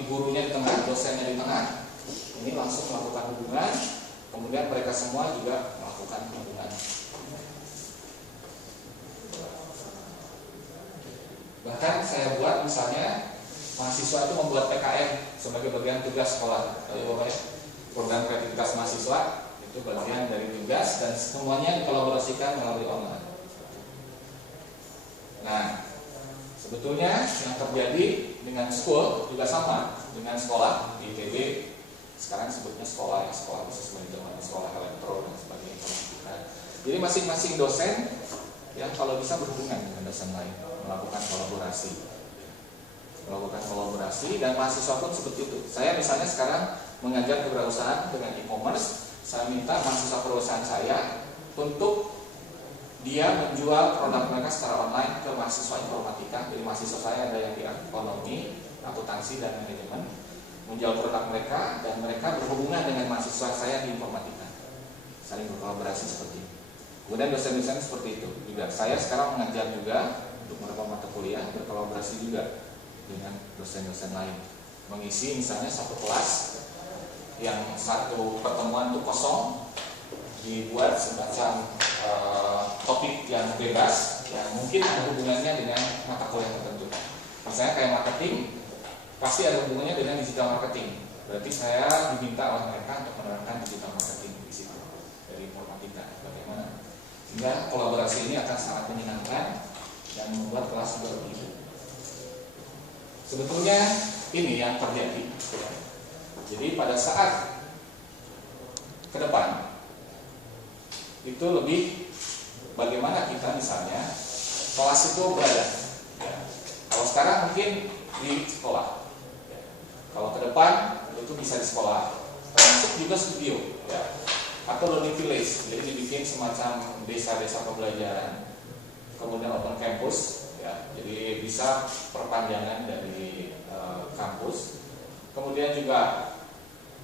tapi gurunya di tengah, dosennya di tengah. Ini langsung melakukan hubungan, kemudian mereka semua juga melakukan hubungan. Bahkan saya buat misalnya mahasiswa itu membuat PKM sebagai bagian tugas sekolah. Program kreativitas mahasiswa itu bagian dari tugas dan semuanya dikolaborasikan melalui online. Nah, sebetulnya yang terjadi dengan school juga sama dengan sekolah di ITB. Sekarang sebutnya sekolah ya, sekolah khusus manajemen, sekolah elektro dan sebagainya. Jadi masing-masing dosen ya kalau bisa berhubungan dengan dosen lain, melakukan kolaborasi dan mahasiswa pun seperti itu. Saya misalnya sekarang mengajar kewirausahaan dengan e-commerce, saya minta mahasiswa perusahaan saya untuk dia menjual produk mereka secara online ke mahasiswa informatika. Jadi mahasiswa saya ada yang di ekonomi, akuntansi dan manajemen, menjual produk mereka dan mereka berhubungan dengan mahasiswa saya di informatika, saling berkolaborasi seperti itu. Kemudian dosen-dosen seperti itu juga. Saya sekarang mengajar juga untuk beberapa mata kuliah, berkolaborasi juga dengan dosen-dosen lain, mengisi misalnya satu kelas yang satu pertemuan itu kosong, dibuat semacam topik yang bebas yang mungkin ada hubungannya dengan mata kuliah tertentu. Misalnya kayak marketing, pasti ada hubungannya dengan digital marketing. Berarti saya diminta oleh mereka untuk menerapkan digital marketing di situ dari informatika. Bagaimana? Sehingga kolaborasi ini akan sangat menyenangkan dan membuat kelas juga begitu. Sebetulnya ini yang terjadi. Jadi pada saat ke depan itu lebih bagaimana kita misalnya kelas itu berada. Ya. Kalau sekarang mungkin di sekolah. Kalau ke depan itu bisa di sekolah, termasuk juga studio, ya. Atau learning village, jadi dibikin semacam desa-desa pembelajaran, kemudian open campus, ya. Jadi bisa perpanjangan dari kampus, kemudian juga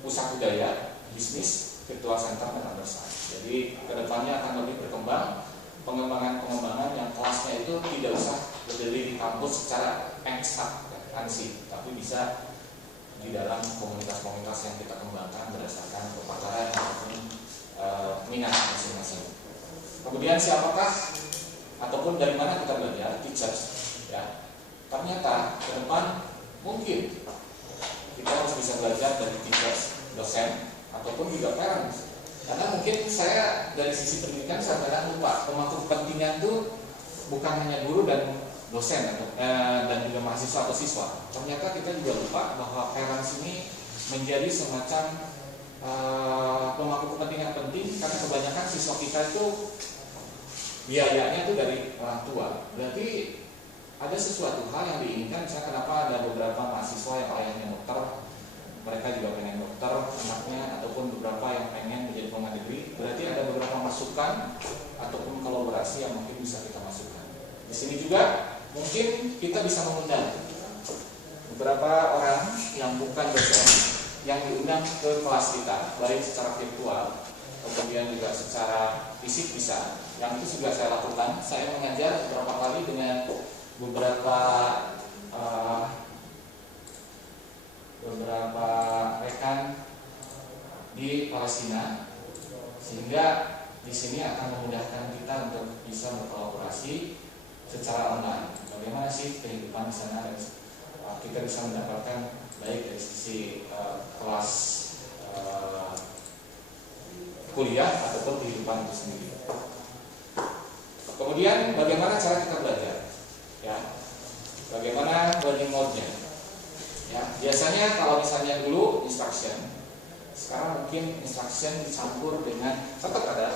pusat budaya, bisnis, virtual center dan underside. Jadi kedepannya akan lebih berkembang pengembangan yang kelasnya itu tidak usah berdiri di kampus secara ekspansi, tapi bisa di dalam komunitas-komunitas yang kita kembangkan berdasarkan kepakaran ataupun minat masing-masing. Kemudian siapakah ataupun dari mana kita belajar? Teachers, ya. Ternyata ke depan mungkin kita harus bisa belajar dari teachers, dosen, ataupun juga parents. Karena mungkin saya dari sisi pendidikan saya kadang lupa pemangku kepentingan itu bukan hanya guru dan dosen dan juga mahasiswa atau siswa. Ternyata kita juga lupa bahwa parents ini menjadi semacam pemangku kepentingan penting karena kebanyakan siswa kita itu biayanya itu dari orang tua. Berarti ada sesuatu hal yang diinginkan. Misalnya kenapa ada beberapa mahasiswa yang ayahnya dokter, mereka juga pengen dokter anaknya, ataupun beberapa yang pengen menjadi pengamat negeri. Berarti ada beberapa masukan ataupun kolaborasi yang mungkin bisa kita masukkan. Di sini juga mungkin kita bisa mengundang beberapa orang yang bukan dosen yang diundang ke kelas kita, baik secara virtual, kemudian juga secara fisik bisa. Yang itu juga saya lakukan. Saya mengajar beberapa kali dengan beberapa rekan di Palestina, sehingga di sini akan memudahkan kita untuk bisa berkolaborasi secara online. Bagaimana sih kehidupan di sana, dan kita bisa mendapatkan baik dari sisi kelas kuliah ataupun kehidupan itu sendiri. Kemudian bagaimana cara kita belajar? Ya, bagaimana learning mode-nya? Ya, biasanya kalau misalnya dulu instruction, sekarang mungkin instruction dicampur dengan tetap ada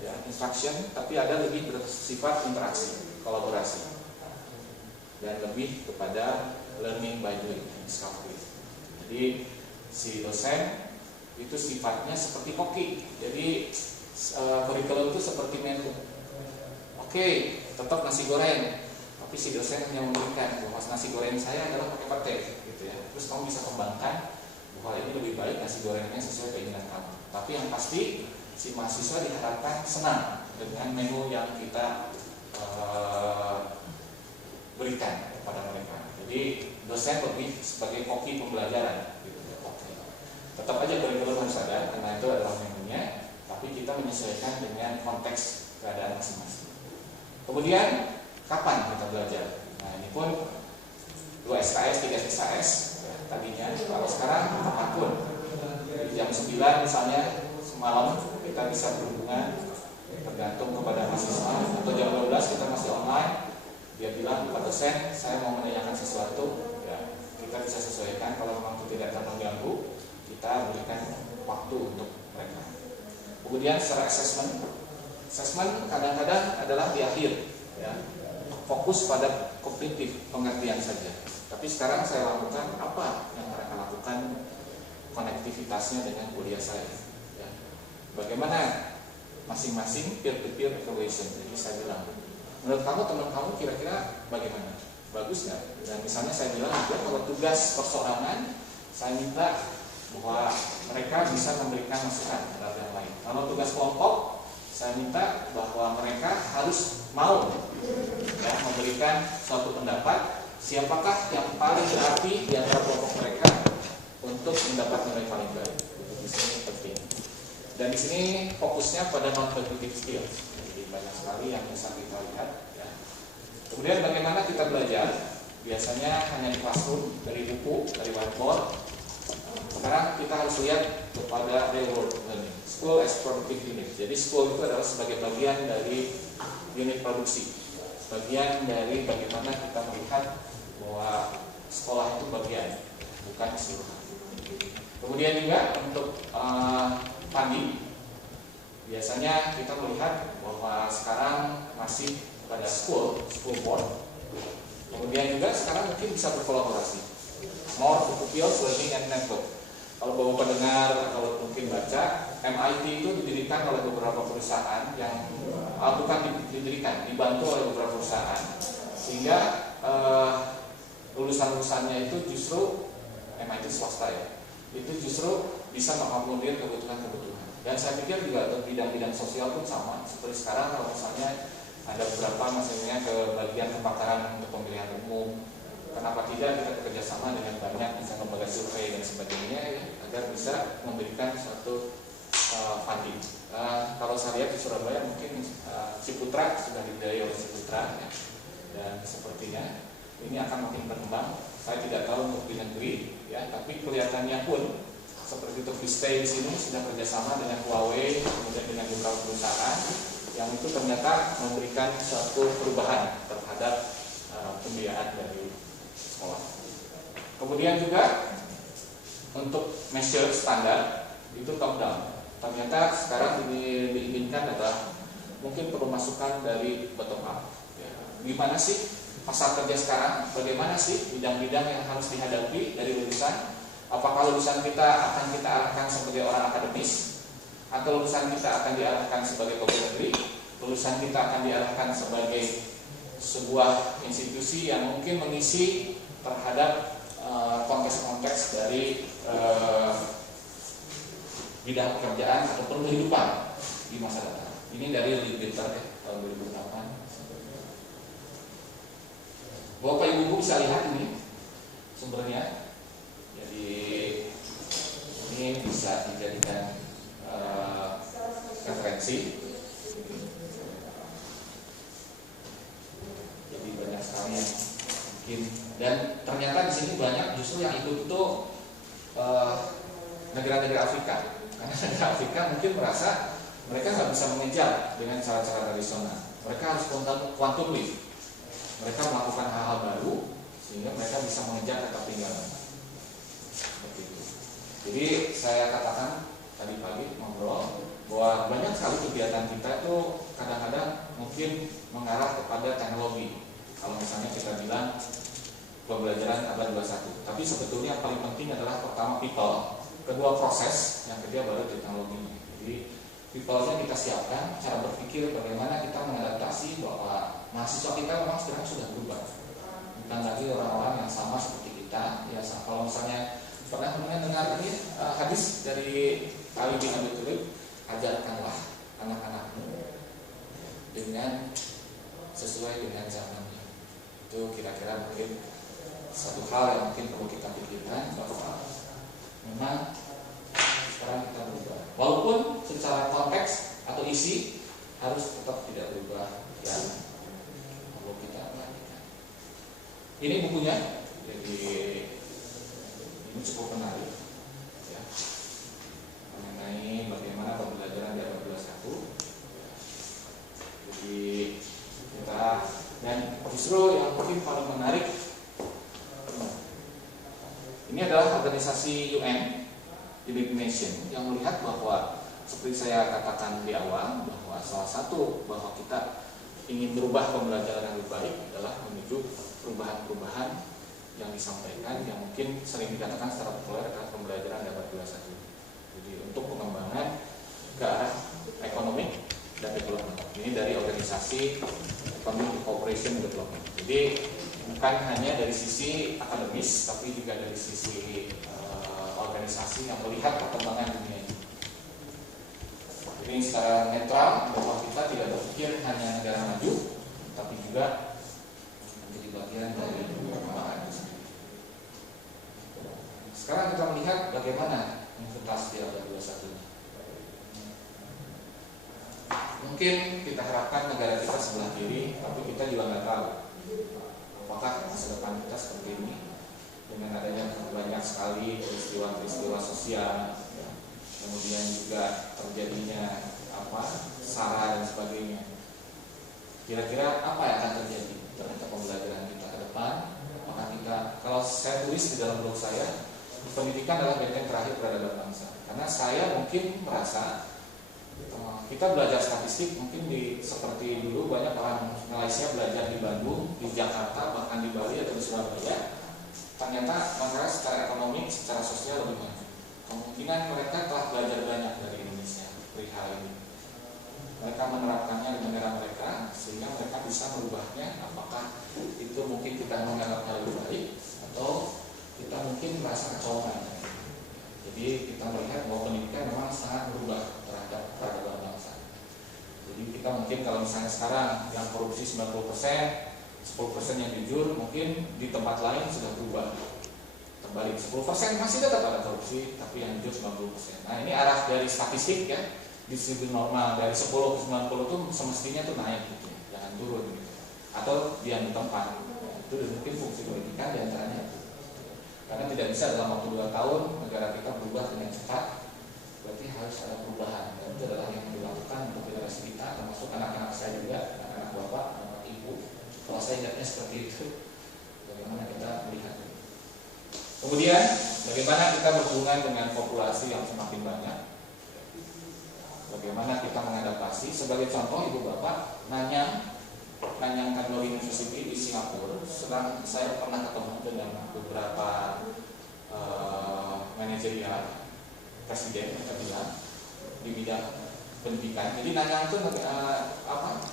ya, instruction, tapi ada lebih bersifat interaksi, kolaborasi, dan lebih kepada learning by doing, discovery. Jadi si dosen itu sifatnya seperti koki. Jadi kurikulum itu seperti menu. Oke, tetap nasi goreng, tapi si dosen yang memberikan bahwa nasi goreng saya adalah pakai pate, gitu ya. Terus kamu bisa kembangkan bahwa ini lebih baik nasi gorengnya sesuai keinginan kamu. Tapi yang pasti si mahasiswa diharapkan senang dengan menu yang kita berikan kepada mereka. Jadi dosen lebih sebagai koki pembelajaran gitu. Tetap aja kurikulum harus ada karena itu adalah menunya, tapi kita menyesuaikan dengan konteks keadaan masing-masing. Kemudian kapan kita belajar? Nah ini pun 2 SKS, 3 SKS ya, tadinya. Kalau sekarang kapanpun, jam 9 misalnya semalam kita bisa berhubungan, tergantung kepada mahasiswa. Atau jam 12 kita masih online, dia bilang Pak dosen saya mau menanyakan sesuatu, ya kita bisa sesuaikan. Kalau memang itu tidak akan mengganggu, kita berikan waktu untuk mereka. Kemudian secara assessment kadang-kadang adalah di akhir, ya, fokus pada kognitif pengertian saja. Tapi sekarang saya lakukan apa yang mereka lakukan, konektivitasnya dengan kuliah saya, ya. Bagaimana masing-masing peer-to-peer evaluation. Jadi saya bilang, menurut kamu teman kamu kira-kira bagaimana? Bagus nggak? Dan misalnya saya bilang juga kalau tugas persorangan, saya minta bahwa mereka bisa memberikan masukan terhadap yang lain. Kalau tugas kelompok, saya minta bahwa mereka harus mau, ya, memberikan suatu pendapat. Siapakah yang paling berarti di antara kelompok mereka untuk mendapat nilai paling baik? Di sini penting. Dan di sini fokusnya pada non-cognitive skills. Jadi banyak sekali yang bisa kita lihat. Ya. Kemudian bagaimana kita belajar? Biasanya hanya di classroom, dari buku, dari whiteboard. Sekarang kita harus lihat kepada real world learning, school as productive unit. Jadi school itu adalah sebagai bagian dari unit produksi, bagian dari bagaimana kita melihat bahwa sekolah itu bagian, bukan keseluruhan. Kemudian juga untuk funding, biasanya kita melihat bahwa sekarang masih pada school board. Kemudian juga sekarang mungkin bisa berkolaborasi, more pupils learning and network. Kalau Bapak dengar, kalau mungkin baca, MIT itu didirikan oleh beberapa perusahaan yang bukan didirikan, dibantu oleh beberapa perusahaan, sehingga lulusan-lulusannya itu justru MIT swasta ya, itu justru bisa mengakomodir kebutuhan-kebutuhan. Dan saya pikir juga untuk bidang-bidang sosial pun sama. Seperti sekarang kalau misalnya ada beberapa misalnya ke bagian kepakaran untuk pemilihan umum, kenapa tidak kita bekerjasama dengan banyak misalnya lembaga survei dan sebagainya ya, agar bisa memberikan suatu funding. Kalau saya lihat di Surabaya mungkin Ciputra sudah diberi oleh Ciputra ya, dan sepertinya ini akan makin berkembang. Saya tidak tahu untuk di negeri ya, tapi kelihatannya pun seperti untuk di stay di sini sudah kerjasama dengan Huawei, kemudian dengan beberapa perusahaan yang itu ternyata memberikan suatu perubahan terhadap pembiayaan dari sekolah. Kemudian juga untuk measure standar itu top down. Ternyata sekarang diinginkan adalah mungkin perlu masukan dari bottom up. Ya. Gimana sih pasar kerja sekarang? Bagaimana sih bidang-bidang yang harus dihadapi dari lulusan? Apakah lulusan kita akan kita arahkan sebagai orang akademis, atau lulusan kita akan diarahkan sebagai pegawai negeri? Lulusan kita akan diarahkan sebagai sebuah institusi yang mungkin mengisi terhadap konteks-konteks dari bidang pekerjaan ataupun kehidupan di masa datang. Ini dari Litbiter tahun 2008. Bapak Ibu bisa lihat ini sumbernya. Jadi ini bisa dijadikan referensi. Jadi banyak sekali yang mungkin, dan ternyata di sini banyak justru yang ikut itu negara-negara Afrika. Karena negara Afrika mungkin merasa mereka nggak bisa mengejar dengan cara-cara tradisional. Mereka harus quantum leap. Mereka melakukan hal-hal baru sehingga mereka bisa mengejar ketertinggalan. Seperti itu. Jadi saya katakan tadi pagi ngobrol bahwa banyak sekali kegiatan kita itu kadang-kadang mungkin mengarah kepada teknologi. Kalau misalnya kita bilang pembelajaran abad 21, tapi sebetulnya yang paling penting adalah pertama people, kedua proses, yang ketiga baru teknologinya. Jadi people-nya kita siapkan, cara berpikir bagaimana kita mengadaptasi bahwa mahasiswa kita memang sekarang sudah berubah, bukan lagi orang-orang yang sama seperti kita. Ya, kalau misalnya pernah mendengar ini hadis dari Ali bin Abi Thalib, ajarkanlah anak-anakmu dengan sesuai dengan zamannya. Itu kira-kira mungkin satu hal yang mungkin perlu kita pikirkan bahwa memang sekarang kita berubah. Walaupun secara konteks atau isi harus tetap tidak berubah yang perlu kita perhatikan. Ini bukunya, jadi ini cukup menarik ya, mengenai bagaimana pembelajaran di abad 21. Jadi kita, dan justru yang mungkin paling menarik ini adalah organisasi UN, United Nations, yang melihat bahwa seperti saya katakan di awal bahwa salah satu bahwa kita ingin berubah pembelajaran yang lebih baik adalah menuju perubahan-perubahan yang disampaikan yang mungkin sering dikatakan secara populer adalah pembelajaran di abad 21. Jadi untuk pengembangan ke arah ekonomi dan development. Ini dari organisasi Economic Cooperation and Development. Jadi bukan hanya dari sisi akademis, tapi juga dari sisi organisasi yang melihat perkembangan dunia ini. Jadi secara netral bahwa kita tidak berpikir hanya negara maju, tapi juga menjadi bagian dari perkembangan itu sendiri. Sekarang kita melihat bagaimana investasi di abad 21. Mungkin kita harapkan negara kita sebelah kiri, tapi kita juga nggak tahu apakah masa depan kita seperti ini dengan adanya banyak sekali peristiwa-peristiwa sosial, ya. Kemudian juga terjadinya SARA dan sebagainya. Kira-kira apa yang akan terjadi terhadap pembelajaran kita ke depan? Apakah kita, kalau saya tulis di dalam blog saya, pendidikan adalah benteng terakhir peradaban bangsa. Karena saya mungkin merasa kita belajar statistik mungkin seperti dulu banyak orang Malaysia belajar di Bandung, di Jakarta, bahkan di Bali atau di Surabaya. Ternyata mereka secara ekonomi, secara sosial lebih maju. Kemungkinan mereka telah belajar banyak dari Indonesia perihal ini. Mereka menerapkannya di negara mereka sehingga mereka bisa merubahnya. Apakah itu mungkin kita menganggapnya lebih baik atau kita mungkin merasa kecolongan. Jadi kita melihat bahwa pendidikan memang sangat berubah terhadap peradaban bangsa. Jadi kita mungkin kalau misalnya sekarang yang korupsi 90%, 10% yang jujur, mungkin di tempat lain sudah berubah. Terbalik, 10% masih tetap ada korupsi, tapi yang jujur 90%. Nah ini arah dari statistik ya, disiplin normal dari 10 ke 90 itu semestinya tuh naik gitu, jangan turun gitu. Atau diam di tempat. Itu mungkin fungsi pendidikan diantaranya itu. Karena tidak bisa dalam waktu 2 tahun negara kita berubah dengan cepat, berarti harus ada perubahan. Dan itu adalah yang dilakukan untuk generasi kita, termasuk anak-anak saya juga, anak-anak bapak, anak ibu. Kalau saya ingatnya seperti itu, bagaimana kita melihat. Kemudian, bagaimana kita berhubungan dengan populasi yang semakin banyak. Bagaimana kita mengadaptasi. Sebagai contoh, ibu bapak, Nanyang Technology University di Singapura, sedang saya pernah ketemu dengan beberapa manajerial presiden kita bilang di bidang pendidikan. Jadi Nanyang itu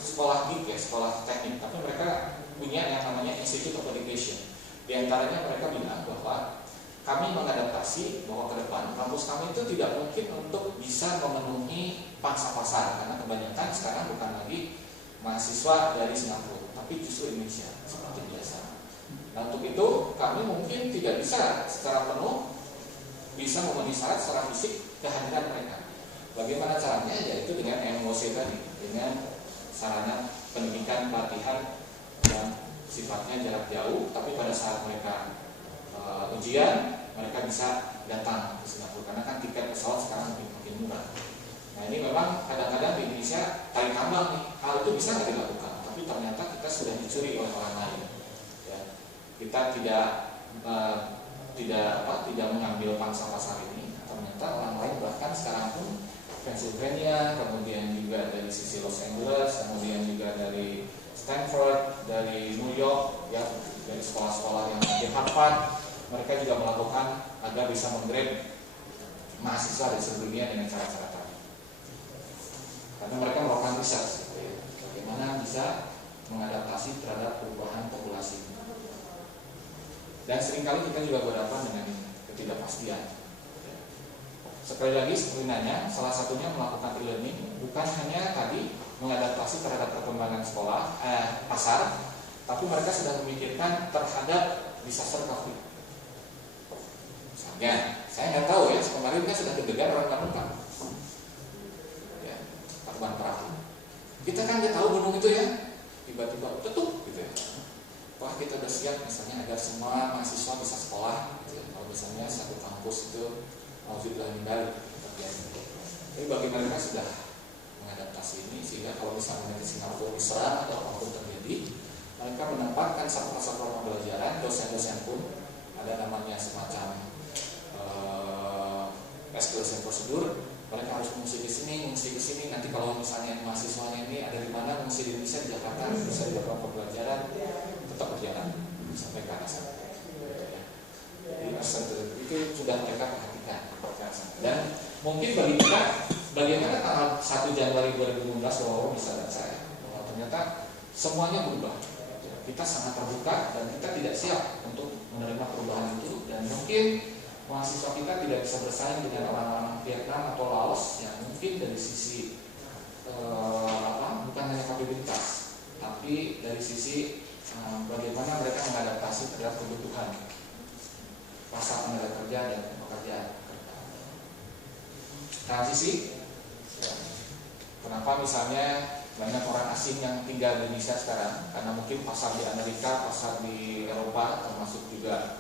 sekolah gig ya, sekolah teknik, tapi mereka punya yang namanya Institute of Education. Di antaranya mereka bilang bahwa kami mengadaptasi bahwa ke depan kampus kami itu tidak mungkin untuk bisa memenuhi pangsa pasar, karena kebanyakan sekarang bukan lagi mahasiswa dari Singapura, tapi justru Indonesia seperti biasa. Nah untuk itu kami mungkin tidak bisa secara penuh bisa memenuhi syarat secara fisik kehadiran mereka. Bagaimana caranya? Yaitu dengan MOC tadi, dengan sarana pendidikan pelatihan yang sifatnya jarak jauh, tapi pada saat mereka ujian mereka bisa datang ke Singapura karena kan tiket pesawat sekarang makin murah. Nah ini memang kadang-kadang di Indonesia tarik tambang nih, hal itu bisa nggak dilakukan, tapi ternyata kita sudah dicuri oleh orang lain. Ya. Kita tidak mengambil pangsa pasar ini. Ternyata orang lain bahkan sekarang pun Pennsylvania, kemudian juga dari sisi Los Angeles, kemudian juga dari Stanford, dari New York, ya dari sekolah-sekolah yang di Harvard, mereka juga melakukan agar bisa menggrade mahasiswa di seluruh dunia dengan cara-cara tadi. Karena mereka melakukan riset, bagaimana bisa mengadaptasi terhadap perubahan populasi. Dan seringkali kita juga berhadapan dengan ketidakpastian. Sekali lagi seperti nanya, salah satunya melakukan e-learning bukan hanya tadi mengadaptasi terhadap perkembangan sekolah, pasar, tapi mereka sudah memikirkan terhadap disaster recovery. Misalnya, saya nggak tahu ya, kemarin kan sudah deg-degan orang penumpang, ya, terbang perahu. Kita kan nggak tahu gunung itu ya, tiba-tiba tutup gitu ya. Wah, kita udah siap misalnya agar semua mahasiswa bisa sekolah gitu ya. Kalau misalnya satu kampus itu alhamdulillah meninggal terjadi. Tapi bagi mereka sudah mengadaptasi ini, sehingga kalau misalnya di Singapura diserang atau apapun terjadi, mereka menempatkan saluran pembelajaran, dosen-dosen pun ada namanya semacam escalation prosedur. Mereka harus mengungsi ke sini. Nanti kalau misalnya mahasiswanya ini ada di mana, mengungsi di Indonesia, di Jakarta, bisa dilakukan pembelajaran, tetap berjalan sampai ke arah sana. Jadi itu sudah mereka perhatikan. Dan mungkin bagi kita, bagaimana tanggal 1 Januari 2016 bisa dan saya, bahwa ternyata semuanya berubah. Kita sangat terbuka dan kita tidak siap untuk menerima perubahan itu, dan mungkin mahasiswa kita tidak bisa bersaing dengan orang-orang Vietnam atau Laos yang mungkin dari sisi bukan hanya kapabilitas, tapi dari sisi bagaimana mereka mengadaptasi terhadap kebutuhan pasar tenaga kerja dan pekerjaan. Transisi, kenapa misalnya banyak orang asing yang tinggal di Indonesia sekarang? Karena mungkin pasar di Amerika, pasar di Eropa, termasuk juga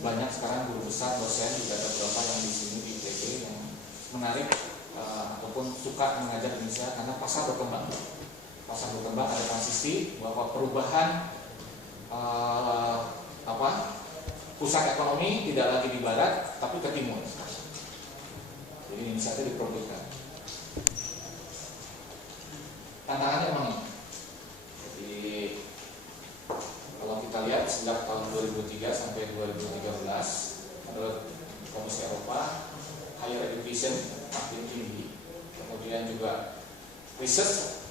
banyak sekarang guru besar, dosen juga ada beberapa yang di sini di ITB yang menarik ataupun suka mengajar di Indonesia karena pasar berkembang. Pasar berkembang, ada transisi bahwa perubahan pusat ekonomi tidak lagi di barat tapi ke timur. Jadi Indonesia itu diperbutkan. Tantangannya memang ini. Jadi kalau kita lihat sejak tahun 2003 sampai 2013 menurut Komisi Eropa, higher education makin tinggi, kemudian juga research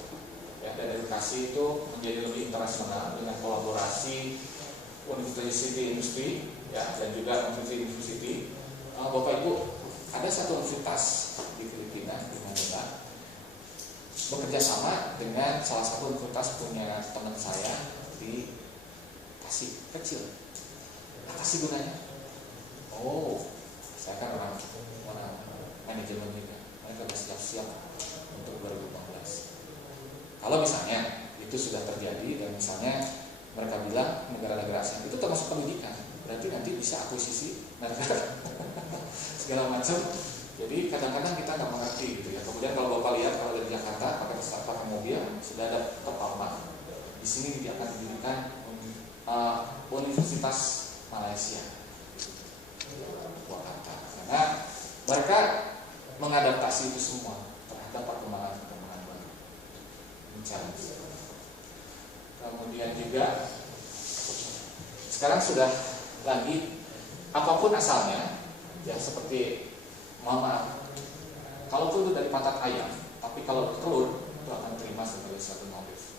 ya, dan edukasi itu menjadi lebih internasional dengan kolaborasi university industri ya, dan juga university. Bapak Ibu, ada satu universitas di Filipina di Manila bekerja sama dengan salah satu universitas punya teman saya di Tasik, kecil. Apa sih gunanya? Oh, saya kan orang manajemen juga. Mereka sudah siap-siap untuk 2015. Kalau misalnya itu sudah terjadi dan misalnya mereka bilang negara-negara ASEAN itu termasuk pendidikan, berarti nanti bisa akuisisi negara segala macam. Jadi kadang-kadang kita nggak mengerti gitu ya. Kemudian kalau Bapak lihat kalau dari Jakarta pakai pakai mobil sudah ada terpampang. Di sini dia akan didirikan Universitas Malaysia, Jakarta. Karena mereka mengadaptasi itu semua terhadap perkembangan baru. Kemudian juga sekarang sudah lagi apapun asalnya, ya seperti maaf, kalau itu dari patat ayam, tapi kalau telur itu akan terima sebagai satu motif.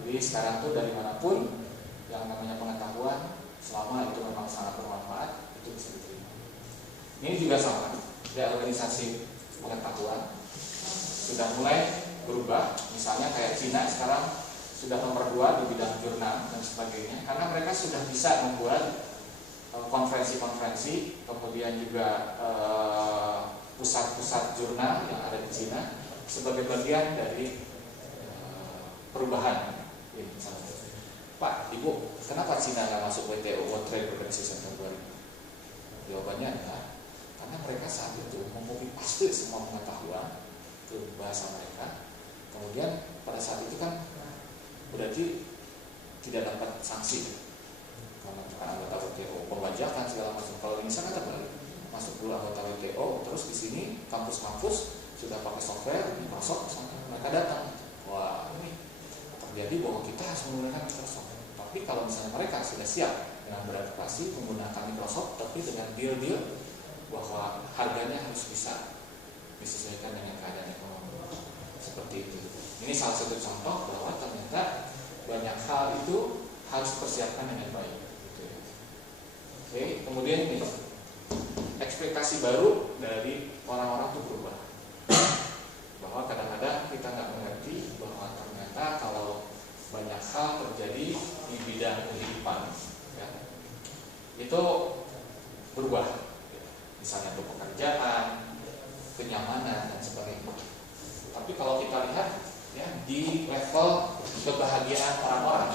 Jadi sekarang tuh dari manapun yang namanya pengetahuan, selama itu memang sangat bermanfaat, itu bisa diterima. Ini juga sama, ya organisasi pengetahuan sudah mulai berubah. Misalnya kayak Cina sekarang sudah nomor 2 di bidang jurnal dan sebagainya, karena mereka sudah bisa membuat konferensi-konferensi, kemudian juga pusat-pusat jurnal yang ada di Cina sebagai bagian dari perubahan. Ya, misalnya, Pak, Ibu, kenapa Cina nggak masuk WTO, World Trade Organization Februari? Jawabannya adalah karena mereka saat itu memiliki pasti semua pengetahuan itu bahasa mereka. Kemudian pada saat itu kan berarti tidak dapat sanksi karena bukan anggota WTO, pembajakan segala macam. Kalau Indonesia kan terbalik, masuk dulu anggota WTO, terus di sini kampus-kampus sudah pakai software Microsoft, mereka datang, wah ini terjadi bahwa kita harus menggunakan Microsoft. Tapi kalau misalnya mereka sudah siap dengan beradaptasi menggunakan Microsoft, tapi dengan deal-deal bahwa harganya harus bisa disesuaikan dengan keadaan ekonomi, seperti itu. Ini salah satu contoh bahwa ternyata banyak hal itu harus dipersiapkan dengan baik. Oke, kemudian ini ekspektasi baru dari orang-orang itu berubah. Bahwa kadang-kadang kita nggak mengerti bahwa ternyata kalau banyak hal terjadi di bidang kehidupan, ya, itu berubah, misalnya untuk pekerjaan, kenyamanan dan sebagainya. Tapi kalau kita lihat ya di level kebahagiaan orang-orang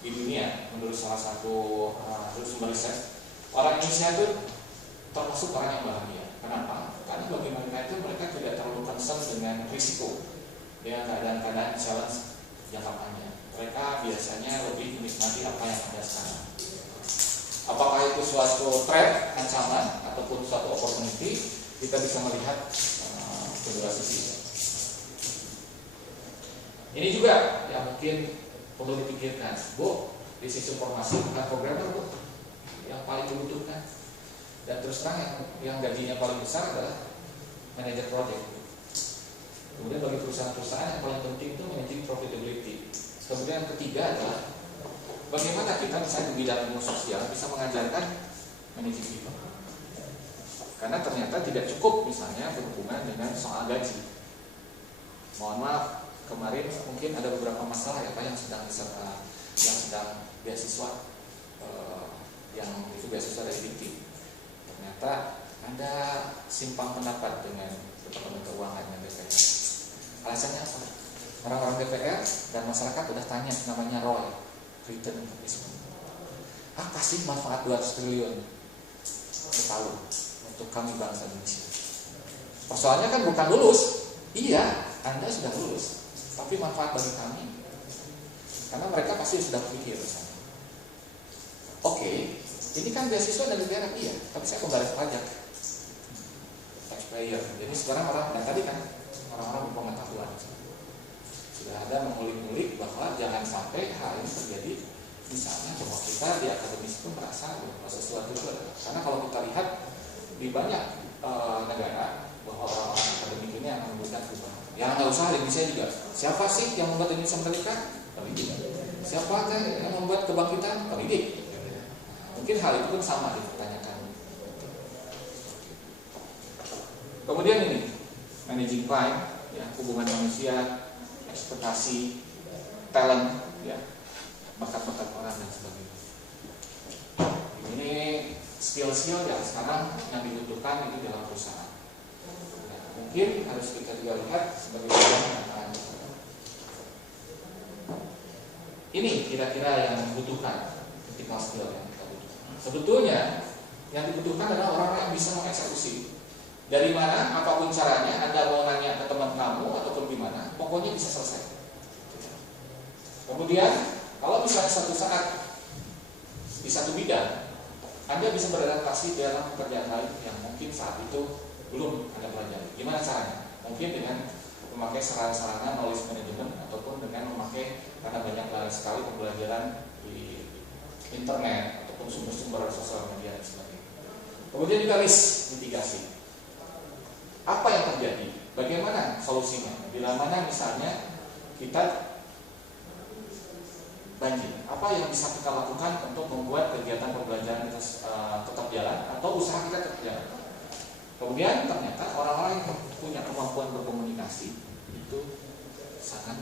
di dunia, menurut salah satu sumber riset, orang Indonesia itu termasuk orang yang bahagia. Kenapa? Karena bagi mereka itu mereka tidak terlalu concern dengan risiko, dengan keadaan-keadaan challenge jangka panjang. Mereka biasanya lebih menikmati apa yang ada sekarang. Apakah itu suatu threat, ancaman, ataupun suatu opportunity, kita bisa melihat kedua sisi. Ini juga yang mungkin perlu dipikirkan, Bu. Di sisi informasi bukan programmer, Bu, yang paling dibutuhkan. Dan terus terang yang gajinya paling besar adalah manajer project. Kemudian bagi perusahaan-perusahaan yang paling penting itu managing profitability. Kemudian yang ketiga adalah bagaimana kita misalnya di bidang ilmu sosial bisa mengajarkan managing people. Karena ternyata tidak cukup misalnya berhubungan dengan soal gaji. Mohon maaf, kemarin mungkin ada beberapa masalah ya Pak yang sedang beasiswa yang itu beasiswa dari DITI. Ternyata ada simpang pendapat dengan Departemen Keuangan dan DPR. Alasannya apa? Orang-orang DPR dan masyarakat sudah tanya, namanya ROI, Return on Investment. Apa sih manfaat 200 triliun setahun untuk kami bangsa Indonesia? Persoalannya kan bukan lulus. Iya, Anda sudah lulus, tapi manfaat bagi kami, karena mereka pasti sudah pikir misalnya. Oke, ini kan beasiswa dari negara, iya, tapi saya pembayar pajak, taxpayer. Jadi sekarang dan tadi kan orang-orang berpengetahuan sudah ada mengulik-ulik bahwa jangan sampai hal ini terjadi, misalnya bahwa kita di akademis itu merasa bahwa sesuatu itu adalah, karena kalau kita lihat di banyak negara bahwa orang-orang akademik ini akan memberikan perubahan. Ya nggak usah Indonesia juga. Siapa sih yang membuat Indonesia merdeka? Pendidik. Siapa yang membuat kebangkitan? Pendidik. Mungkin hal itu pun sama dipertanyakan. Kemudian ini managing client, ya, hubungan manusia, ekspektasi, talent, ya, bakat-bakat orang dan sebagainya. Ini skill-skill yang sekarang yang dibutuhkan itu dalam perusahaan. Mungkin harus kita juga lihat sebagai bagian ini kira-kira yang dibutuhkan critical skill yang kita butuhkan. Sebetulnya yang dibutuhkan adalah orang yang bisa mengeksekusi. Dari mana, apapun caranya, Anda mau nanya ke teman kamu ataupun gimana, pokoknya bisa selesai. Kemudian, kalau misalnya suatu saat di satu bidang, Anda bisa beradaptasi dalam pekerjaan lain yang mungkin saat itu belum Anda pelajari. Gimana caranya? Mungkin dengan memakai sarana-sarana knowledge management ataupun dengan memakai, karena banyak sekali pembelajaran di internet ataupun sumber-sumber sosial media dan sebagainya. Kemudian juga risk mitigasi. Apa yang terjadi? Bagaimana solusinya? Bila mana misalnya kita banjir, apa yang bisa kita lakukan untuk membuat kegiatan pembelajaran kita tetap jalan atau usaha kita tetap jalan? Kemudian ternyata orang-orang yang punya kemampuan berkomunikasi itu sangat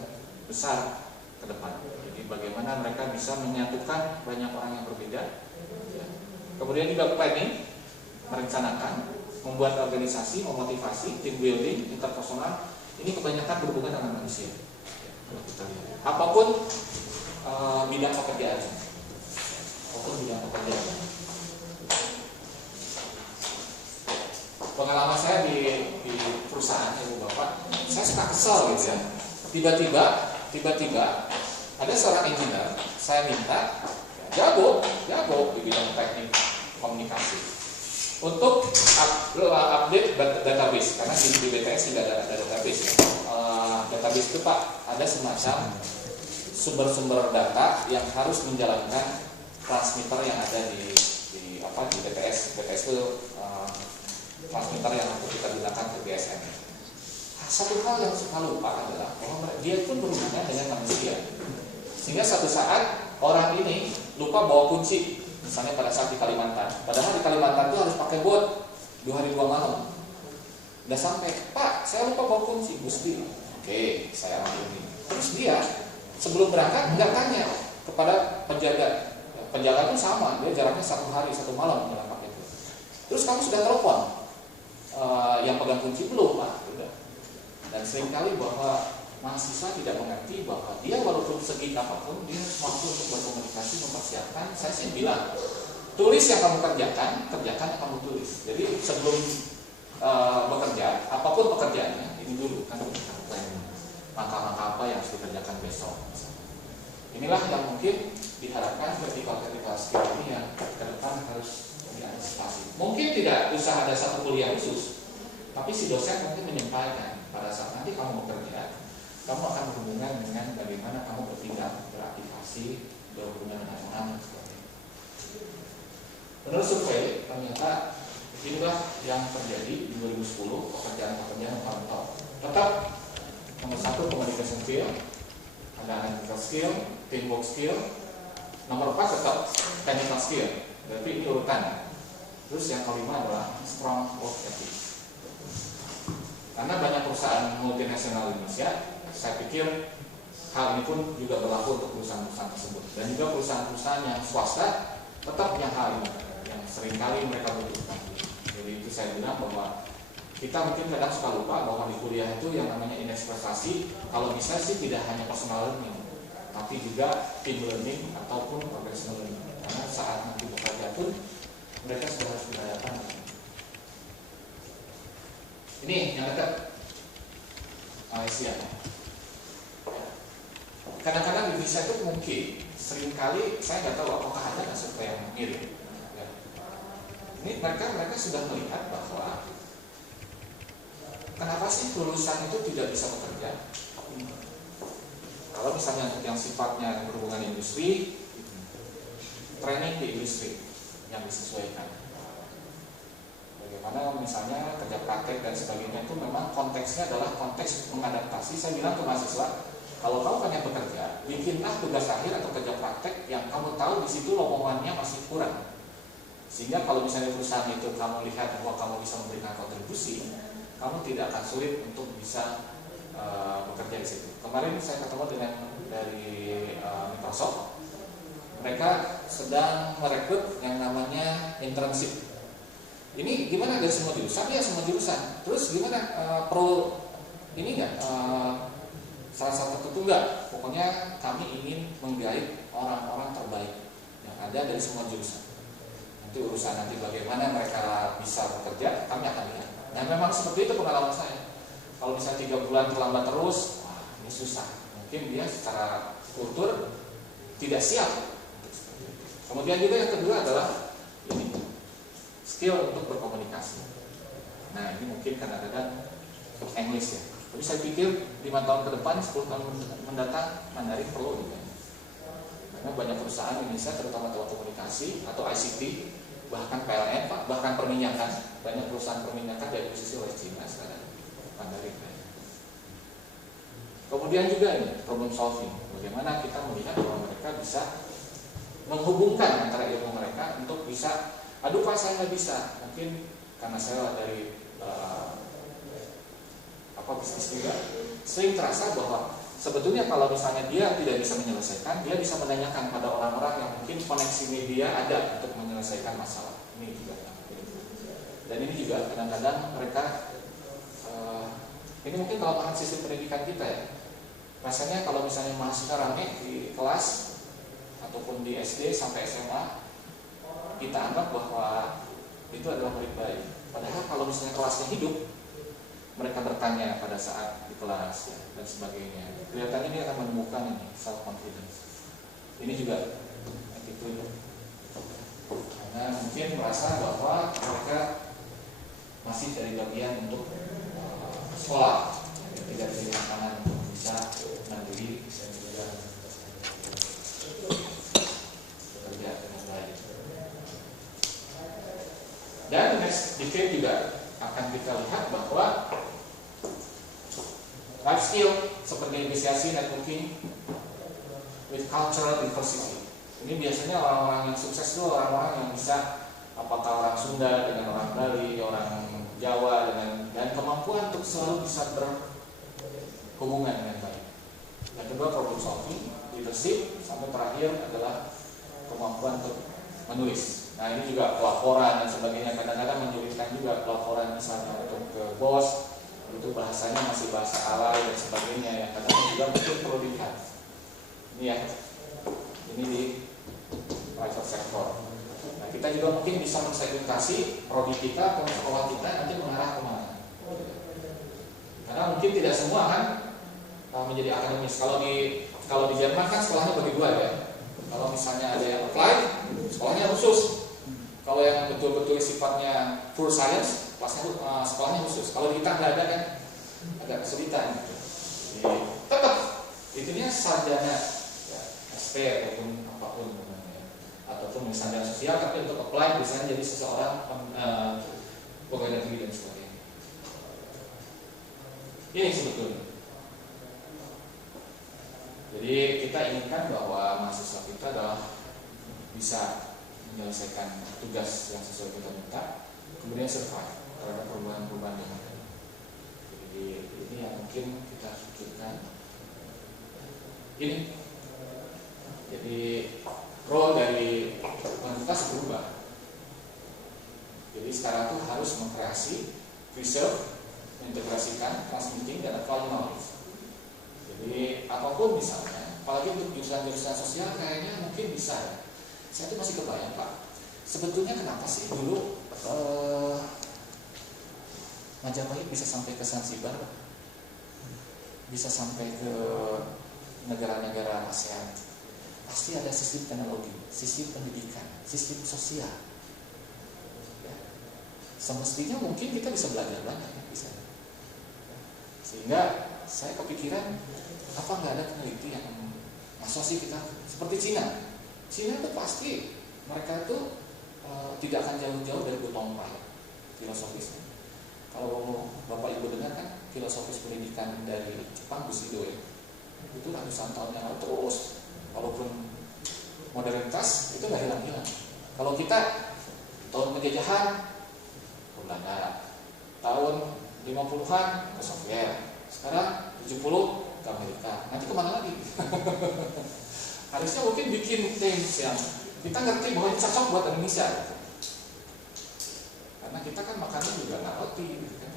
besar ke depan. Jadi bagaimana mereka bisa menyatukan banyak orang yang berbeda. Kemudian juga planning, merencanakan, membuat organisasi, memotivasi, team building, interpersonal. Ini kebanyakan berhubungan dengan manusia. Kalau kita lihat, apapun bidang pekerjaan, Pengalaman saya di perusahaan Ibu Bapak, saya suka kesel gitu ya. Tiba-tiba ada seorang engineer, saya minta jago di bidang teknik komunikasi untuk update database, karena di BTS tidak ada database. Database itu Pak, ada semacam sumber-sumber data yang harus menjalankan transmitter yang ada di BTS. BTS itu transmitter yang untuk kita gunakan ke GSM. Satu hal yang suka lupa adalah bahwa dia pun berhubungan dengan manusia. Sehingga satu saat orang ini lupa bawa kunci, misalnya pada saat di Kalimantan. Padahal di Kalimantan itu harus pakai bot 2 hari 2 malam. Udah sampai, Pak, saya lupa bawa kunci, Gusti. Oke, saya ambil ini. Terus dia sebelum berangkat nggak tanya kepada penjaga penjaga pun sama, dia jaraknya 1 hari 1 malam dalam paket itu. Terus kamu sudah telepon, yang pegang kunci belum, Pak? Udah. Dan seringkali bahwa mahasiswa tidak mengerti bahwa dia walaupun segi apapun dia harus mampu untuk berkomunikasi, mempersiapkan. Saya sih bilang, tulis yang kamu kerjakan yang kamu tulis. Jadi sebelum bekerja, apapun pekerjaannya, ini dulu kan planning, langkah-langkah apa yang harus dikerjakan besok. Inilah yang mungkin diharapkan vertikal skill ini yang ke depan harus diantisipasi. Mungkin tidak usah ada satu kuliah khusus, tapi si dosen mungkin menyampaikan pada saat nanti kamu bekerja, kamu akan berhubungan dengan bagaimana kamu bertindak, beraktivasi, berhubungan dengan orang dan sebagainya. Menurut survei, ternyata inilah yang terjadi di 2010, pekerjaan-pekerjaan yang paling top. Tetap nomor 1 communication skill, ada analytical skill, teamwork skill. Nomor 4 tetap technical skill. Berarti ini urutan. Terus yang kelima adalah strong work ethic. Karena banyak perusahaan multinasional di Indonesia, saya pikir hal ini pun juga berlaku untuk perusahaan-perusahaan tersebut. Dan juga perusahaan-perusahaan yang swasta tetap punya hal ini yang seringkali mereka butuhkan. Jadi itu saya bilang bahwa kita mungkin kadang suka lupa bahwa di kuliah itu yang namanya indeks prestasi, kalau bisa sih tidak hanya personal learning, tapi juga team learning ataupun professional learning. Karena saat nanti bekerja pun mereka sudah harus berhadapan. Ini yang dekat Malaysia. Kadang-kadang di Indonesia itu mungkin seringkali saya nggak tahu apakah ada survei yang mirip. Ya. Ini mereka sudah melihat bahwa kenapa sih lulusan itu tidak bisa bekerja? Kalau misalnya untuk yang sifatnya berhubungan industri, training di industri yang disesuaikan. Bagaimana misalnya kerja praktek dan sebagainya itu memang konteksnya adalah konteks mengadaptasi. Saya bilang ke mahasiswa, kalau kamu pengen bekerja, bikinlah tugas akhir atau kerja praktek yang kamu tahu di situ lowongannya masih kurang. Sehingga kalau misalnya perusahaan itu kamu lihat bahwa kamu bisa memberikan kontribusi, kamu tidak akan sulit untuk bisa bekerja di situ. Kemarin saya ketemu dengan dari Microsoft, mereka sedang merekrut yang namanya internship. Ini gimana dari semua jurusan? Ya semua jurusan. Terus gimana pro ini enggak? Salah satu tertentu enggak? Pokoknya kami ingin menggait orang-orang terbaik yang ada dari semua jurusan. Nanti urusan nanti bagaimana mereka bisa bekerja, kami akan lihat. Nah memang seperti itu pengalaman saya. Kalau misalnya 3 bulan terlambat terus, wah ini susah. Mungkin dia secara kultur tidak siap. Kemudian juga yang kedua adalah ini, skill untuk berkomunikasi. Nah ini mungkin kadang-kadang English ya. Tapi saya pikir 5 tahun ke depan, 10 tahun mendatang Mandarin perlu juga. Karena banyak perusahaan Indonesia terutama telekomunikasi atau ICT, bahkan PLN, bahkan perminyakan, banyak perusahaan perminyakan dari posisi oleh Cina sekarang Mandarin. Kemudian juga ini problem solving. Bagaimana kita melihat bahwa mereka bisa menghubungkan antara ilmu mereka untuk bisa, aduh Pak saya nggak bisa, mungkin karena saya dari bisnis juga, sering terasa bahwa sebetulnya kalau misalnya dia tidak bisa menyelesaikan, dia bisa menanyakan pada orang-orang yang mungkin koneksi media ada untuk menyelesaikan masalah. Ini juga. Dan ini juga kadang-kadang mereka ini mungkin kelemahan sistem pendidikan kita ya. Rasanya kalau misalnya mahasiswa rame di kelas ataupun di SD sampai SMA, kita anggap bahwa itu adalah murid baik. Padahal kalau misalnya kelasnya hidup, mereka bertanya pada saat di kelas ya, dan sebagainya. Kelihatannya ini akan menemukan ini self confidence. Ini juga attitude. Karena mungkin merasa bahwa mereka masih dari bagian untuk sekolah, tidak dari makanan untuk bisa mandiri dan juga bekerja dengan baik. Dan next decade juga akan kita lihat bahwa life skill seperti inisiasi, networking with cultural diversity. Ini biasanya orang-orang yang sukses itu orang-orang yang bisa, apakah orang Sunda dengan orang Bali, orang Jawa dan kemampuan untuk selalu bisa berhubungan dengan baik. Yang kedua problem solving, leadership, sampai terakhir adalah kemampuan untuk menulis. Nah ini juga pelaporan dan sebagainya, kadang-kadang menyulitkan juga pelaporan misalnya untuk ke bos, itu bahasanya masih bahasa alay dan sebagainya yang kadang-kadang juga mungkin perlu dilihat. Ini ya, ini di private sector. Nah kita juga mungkin bisa mensegmentasi prodi kita atau sekolah kita nanti mengarah kemana. Karena mungkin tidak semua kan menjadi akademis. Kalau di Jerman kan sekolahnya bagi dua ya. Kalau misalnya ada yang apply, sekolahnya khusus. Kalau yang betul-betul sifatnya full science, sekolahnya khusus. Kalau di kita nggak ada kan, agak kesulitan. Jadi tetap itunya sarjana, ya, SP ataupun apapun, ataupun misalnya sosial, tapi untuk apply misalnya jadi seseorang pegawai negeri dan sebagainya. Ini sebetulnya. Jadi kita inginkan bahwa mahasiswa kita adalah bisa menyelesaikan tugas yang sesuai kita minta, kemudian survive terhadap perubahan-perubahan yang ada. Jadi ini yang mungkin kita pikirkan. Ini, jadi role dari universitas berubah. Jadi sekarang tuh harus mengkreasi, preserve, integrasikan, transmitting, dan apply knowledge. Jadi apapun misalnya, apalagi untuk jurusan-jurusan sosial kayaknya mungkin bisa ya. Saya tuh masih kebayang Pak, sebetulnya kenapa sih dulu Majapahit bisa sampai ke Zanzibar, bisa sampai ke negara-negara ASEAN. Pasti ada sistem teknologi, sistem pendidikan, sistem sosial ya. Semestinya mungkin kita bisa belajar banyak ya, bisa. Sehingga saya kepikiran, apa nggak ada peneliti yang masa sih kita seperti Cina itu pasti mereka itu tidak akan jauh-jauh dari Gotong Royong filosofisnya. Kalau Bapak Ibu dengar kan filosofis pendidikan dari Jepang Bushido ya, itu ratusan tahun yang lalu terus, walaupun modernitas itu nggak hilang-hilang. Kalau kita tahun penjajahan Belanda, tahun 50-an ke Soviet, sekarang 70 ke Amerika, nanti kemana lagi? Harusnya mungkin bikin things yang kita ngerti bahwa ini cocok buat Indonesia gitu. Karena kita kan makannya juga nggak roti gitu kan.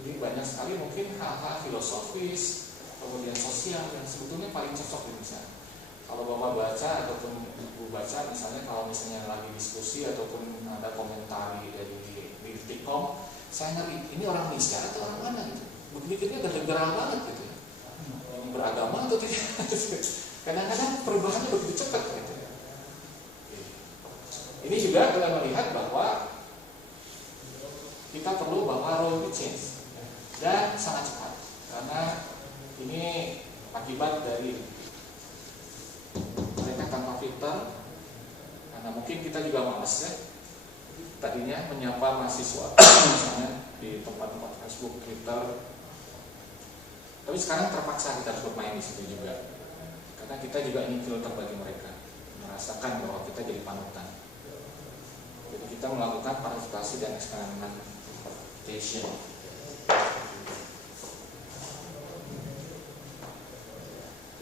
Jadi banyak sekali mungkin hal-hal filosofis, kemudian sosial yang sebetulnya paling cocok di Indonesia. Kalau Bapak baca ataupun Ibu baca, misalnya kalau misalnya lagi diskusi ataupun ada komentar dari Detikcom, saya ngeri, ini orang Indonesia atau orang mana gitu. Begini-begini ada liberal banget gitu. Beragama atau tidak? Kadang-kadang perubahannya begitu cepat gitu. Ini juga kita melihat bahwa kita perlu bahwa role change dan sangat cepat, karena ini akibat dari mereka tanpa filter. Karena mungkin kita juga malas ya, tadinya menyapa mahasiswa misalnya di tempat-tempat Facebook, Twitter, tapi sekarang terpaksa kita harus bermain di situ juga, karena kita juga ingin filter bagi mereka, merasakan bahwa kita jadi panutan. Jadi kita melakukan partisipasi dan experimentation.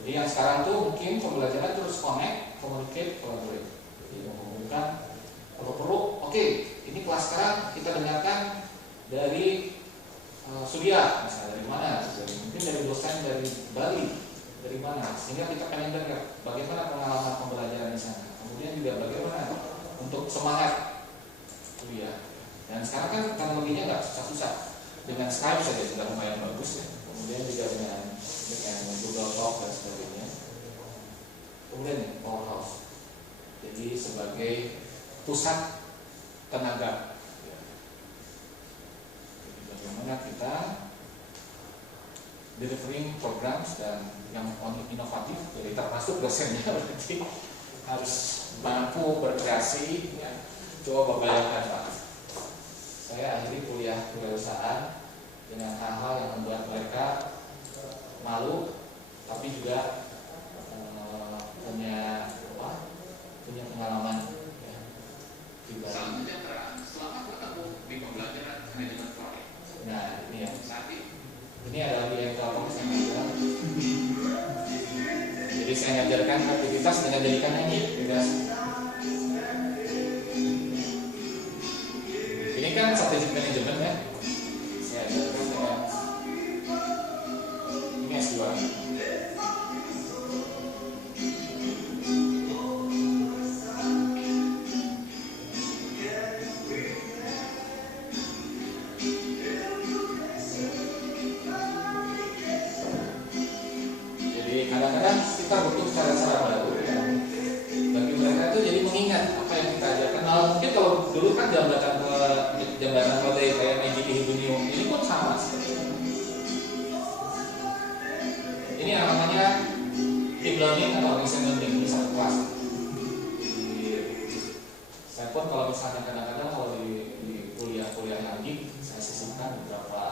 Jadi yang sekarang tuh mungkin pembelajaran terus connect, communicate, collaborate. Jadi menghubungkan perlu-perlu. Oke, ini kelas sekarang kita dengarkan dari Surya, misalnya dari mana? Mungkin dari dosen dari Bali, dari mana? Sehingga kita pengen dengar bagaimana pengalaman pembelajaran di sana. Kemudian juga bagaimana untuk semangat kuliah. Dan sekarang kan teknologinya nggak susah-susah. Dengan Skype saja sudah lumayan bagus ya. Kemudian juga dengan Google Talk dan sebagainya. Kemudian powerhouse. Jadi sebagai pusat tenaga. Jadi bagaimana kita delivering programs dan yang inovatif, jadi termasuk dosennya berarti harus mampu berkreasi ya. Coba bayangkan Pak, saya akhiri kuliah kewirausahaan dengan hal-hal yang membuat mereka malu, tapi juga punya pengalaman ya. Salam sejahtera, selamat bertemu di pembelajaran manajemen proyek. Nah ini ya, ini adalah di Telkom saya ngajar. Jadi saya ngajarkan aktivitas kreativitas dengan jadikannya ini. Ini kan strategic management ya. Saya ajarkan dengan ini S2. Kadang-kadang kita butuh cara-cara baru ya. Bagi mereka itu jadi mengingat apa yang kita ajarkan. Nah, mungkin kalau dulu kan jambatan pada kayak Magic Hibunio ini pun sama seperti itu. Ini yang namanya deep learning atau machine learning, ini satu kelas. Saya pun kalau misalnya kadang-kadang kalau di kuliah lagi saya sisihkan beberapa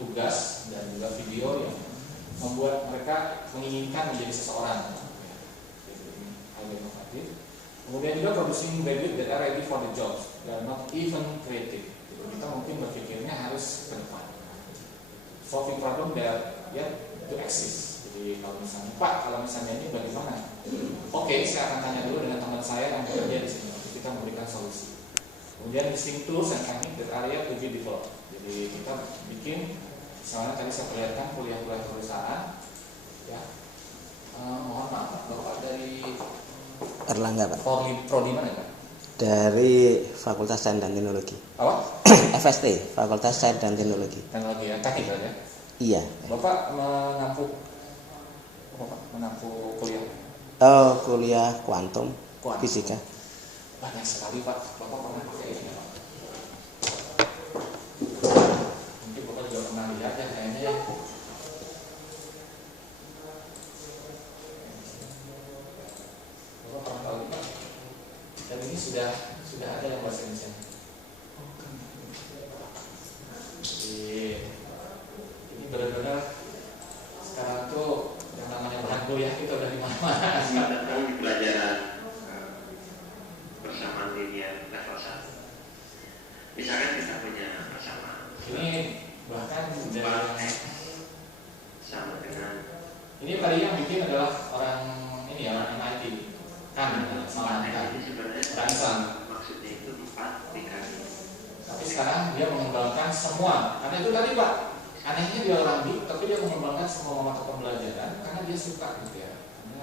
tugas dan juga video yang membuat mereka menginginkan menjadi seseorang. Hal inovatif. Kemudian juga producing graduate that are ready for the jobs, they are not even creative. Kita mungkin berpikirnya harus ke depan. Solving problem that yet to exist. Jadi kalau misalnya Pak, kalau misalnya ini bagaimana? Oke, saya akan tanya dulu dengan teman saya yang bekerja di sini. Kita memberikan solusi. Kemudian listing tools and techniques that are yet to be developed. Jadi kita bikin. Misalnya tadi saya perlihatkan kuliah-kuliah perusahaan, ya. Mohon maaf, Bapak dari Erlangga, Pak. Prodi mana, Pak? Dari Fakultas Sains dan Teknologi. Apa? FST, Fakultas Sains dan Teknologi. Teknologi ya, teknik ya? Iya. Bapak menampung kuliah? Kuliah kuantum, fisika. Banyak sekali, Pak. Bapak pernah pakai ini, Pak? Pernah lihat ya kayaknya ya. Bapak pernah tahu Pak? Dan ini sudah ada yang bahasa Indonesia. Jadi ini benar-benar sekarang tuh yang namanya bahan kuliah itu udah di mana-mana. Tentang pelajaran persamaan linear level 1. Misalkan kita punya persamaan. Ini bahkan dari sama dengan ini tadi yang bikin adalah orang ini ya, orang MIT kan sama kan sebenarnya maksudnya itu 4 dikali. Tapi sekarang dia mengembangkan semua karena itu tadi Pak anehnya dia orang tapi dia mengembangkan semua mata pembelajaran karena dia suka gitu ya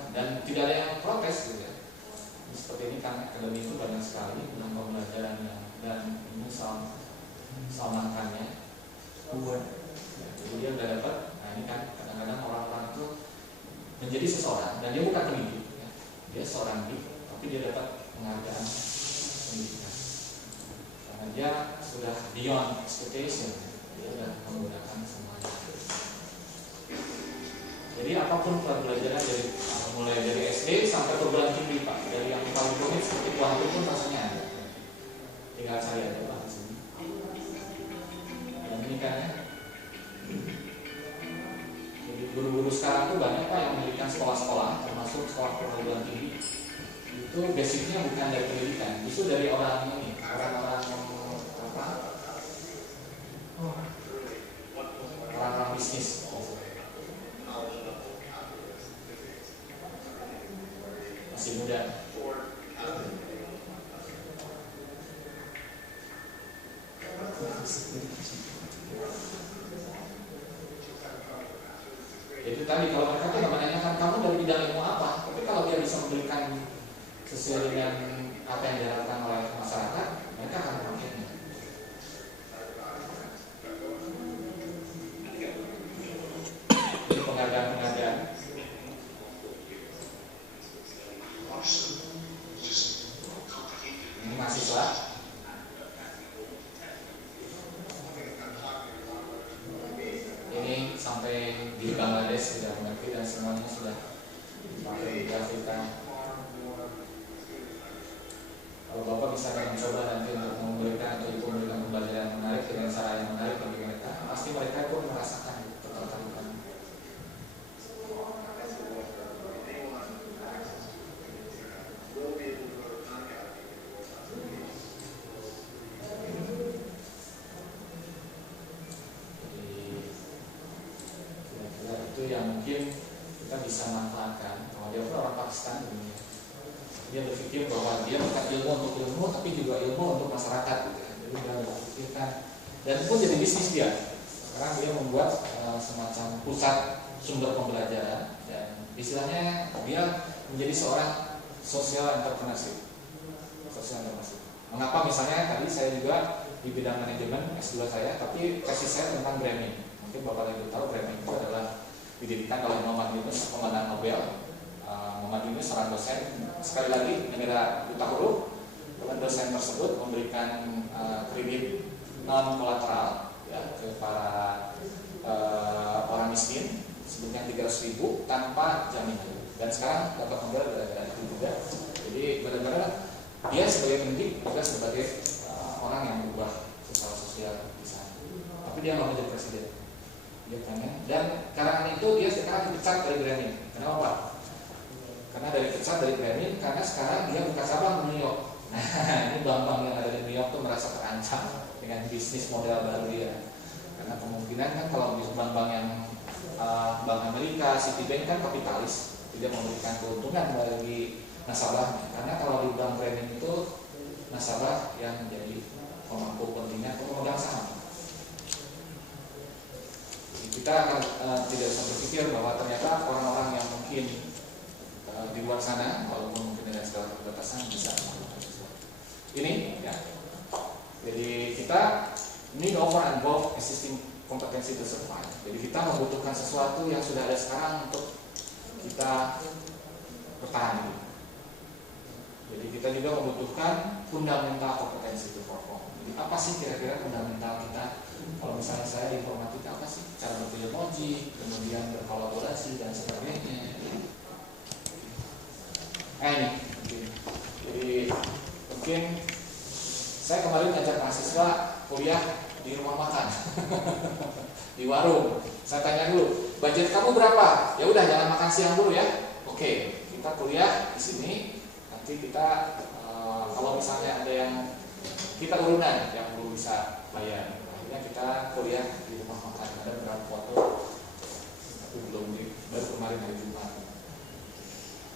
dan tidak ada yang protes gitu ya. Seperti ini kan akademi itu banyak sekali dengan pembelajaran dan ini makannya. Jadi dia udah dapat. Nah ini kan kadang-kadang orang-orang itu menjadi seseorang dan dia bukan pendidik, ya. Dia seorang geek, tapi dia dapat penghargaan pendidikan karena dia sudah beyond expectation. Dia sudah menggunakan semuanya. Jadi apapun pelajaran mulai dari SD sampai perguruan tinggi Pak, dari yang paling rumit seperti kuantum pun rasanya ada. Tinggal cari aja Pak di sini. Dan ini kan ya. Jadi guru-guru sekarang tuh banyak Pak yang mendirikan sekolah-sekolah, termasuk sekolah perguruan tinggi. Itu basicnya bukan dari pendidikan, justru dari orang-orang bisnis. Masih muda. Itu tadi kalau mereka tuh menanyakan kamu dari bidang ilmu apa, tapi kalau dia bisa memberikan sesuai dengan apa yang diharapkan oleh masyarakat, mereka akan memakainya. Ini penghargaan. Ini mahasiswa. Ini sampai di Bangladesh sudah mengerti dan semuanya sudah dipakai di Afrika. Kalau Bapak bisa mencoba nanti untuk memberikan atau ibu memberikan pembelajaran menarik dengan cara yang menarik bagi mereka, pasti mereka pun merasakan ketertarikan. Itu yang mungkin kita bisa manfaatkan. Kalau dia Dia berpikir bahwa dia bukan ilmu untuk ilmu, tapi juga ilmu untuk masyarakat gitu ya. Jadi dia berpikirkan, dan pun jadi bisnis dia. Sekarang dia membuat semacam pusat sumber pembelajaran, dan istilahnya dia menjadi seorang social entrepreneurship. Mengapa misalnya tadi saya juga di bidang manajemen S2 saya, tapi tesis saya tentang branding. Mungkin Bapak Ibu tahu branding itu adalah didirikan oleh Muhammad Yunus, pemenang Nobel. Muhammad Yunus seorang dosen, sekali lagi negara buta huruf, dosen tersebut memberikan kredit non kolateral ya, ke para orang miskin sebanyak 300.000 tanpa jaminan. Dan sekarang dapat Nobel gara-gara itu juga. Jadi benar-benar dia sebagai pendidik juga sebagai orang yang berubah secara sosial di sana. Tapi dia nggak mau jadi presiden. Dia pengen, dan karangan itu dia sekarang dipecat dari branding. Kenapa Pak? Karena dipecat dari branding karena sekarang dia buka cabang di New York. Nah, ini bank-bank yang ada di New York tuh merasa terancam dengan bisnis model baru dia. Karena kemungkinan kan kalau bank-bank yang Bank Amerika, Citibank kan kapitalis, tidak memberikan keuntungan bagi nasabahnya. Karena kalau di bank branding itu nasabah yang menjadi pemangku kepentingan pemegang saham. Kita akan tidak bisa berpikir bahwa ternyata orang-orang yang mungkin di luar sana, walaupun mungkin dengan segala keterbatasan bisa melakukan sesuatu. Ini ya. Jadi kita need over and above existing kompetensi to survive. Jadi kita membutuhkan sesuatu yang sudah ada sekarang untuk kita bertahan. Jadi kita juga membutuhkan fundamental kompetensi to perform. Jadi apa sih kira-kira fundamental kita? Kalau misalnya saya di informatika, apa sih cara berpikir logik, kemudian berkolaborasi dan sebagainya. Ini jadi mungkin saya kemarin ngajak mahasiswa kuliah di rumah makan di warung. Saya tanya dulu, budget kamu berapa? Ya udah, jangan makan siang dulu ya. Oke, kita kuliah di sini. Nanti kita kalau misalnya ada yang kita urunan yang belum bisa bayar, akhirnya kita kuliah di rumah makan. Ada beberapa foto, tapi belum baru kemarin hari Jumat.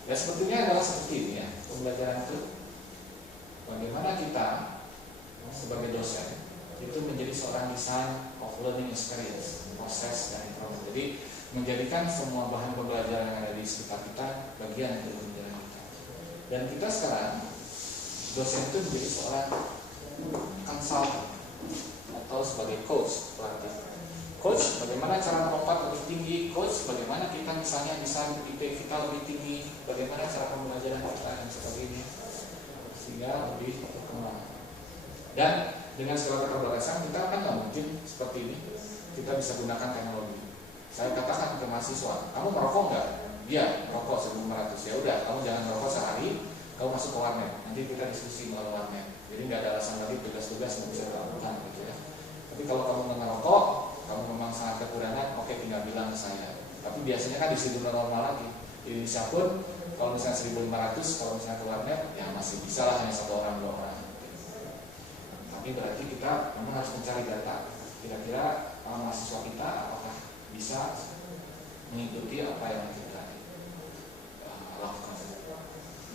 Ya sepertinya adalah seperti ini ya, pembelajaran itu bagaimana kita sebagai dosen itu menjadi seorang design of learning experience, proses dari program. Jadi menjadikan semua bahan pembelajaran yang ada di sekitar kita bagian dari pembelajaran kita. Dan kita sekarang dosen itu menjadi seorang konsultan atau sebagai coach, pelatih. Coach, bagaimana cara melompat lebih tinggi? Coach, bagaimana kita misalnya bisa IP kita lebih tinggi? Bagaimana cara pembelajaran kita dan sebagainya sehingga lebih berkembang. Dan dengan segala keterbatasan kita kan nggak mungkin seperti ini. Kita bisa gunakan teknologi. Saya katakan ke mahasiswa, kamu merokok nggak? Iya, merokok 1.500. Ya udah, kamu jangan merokok sehari. Kamu masuk ke warnet. Nanti kita diskusi melalui warnet. Jadi nggak ada alasan lagi tugas-tugas yang bisa dilakukan gitu ya. Tapi kalau kamu nggak merokok, kamu memang sangat kekurangan, oke tinggal bilang ke saya. Tapi biasanya kan di sini normal lagi. Di Indonesia pun kalau misalnya 1.500, kalau misalnya ke warnet, ya masih bisa lah hanya 1 orang 2 orang. Tapi berarti kita memang harus mencari data. Kira-kira mahasiswa kita apakah bisa mengikuti apa yang kita lakukan.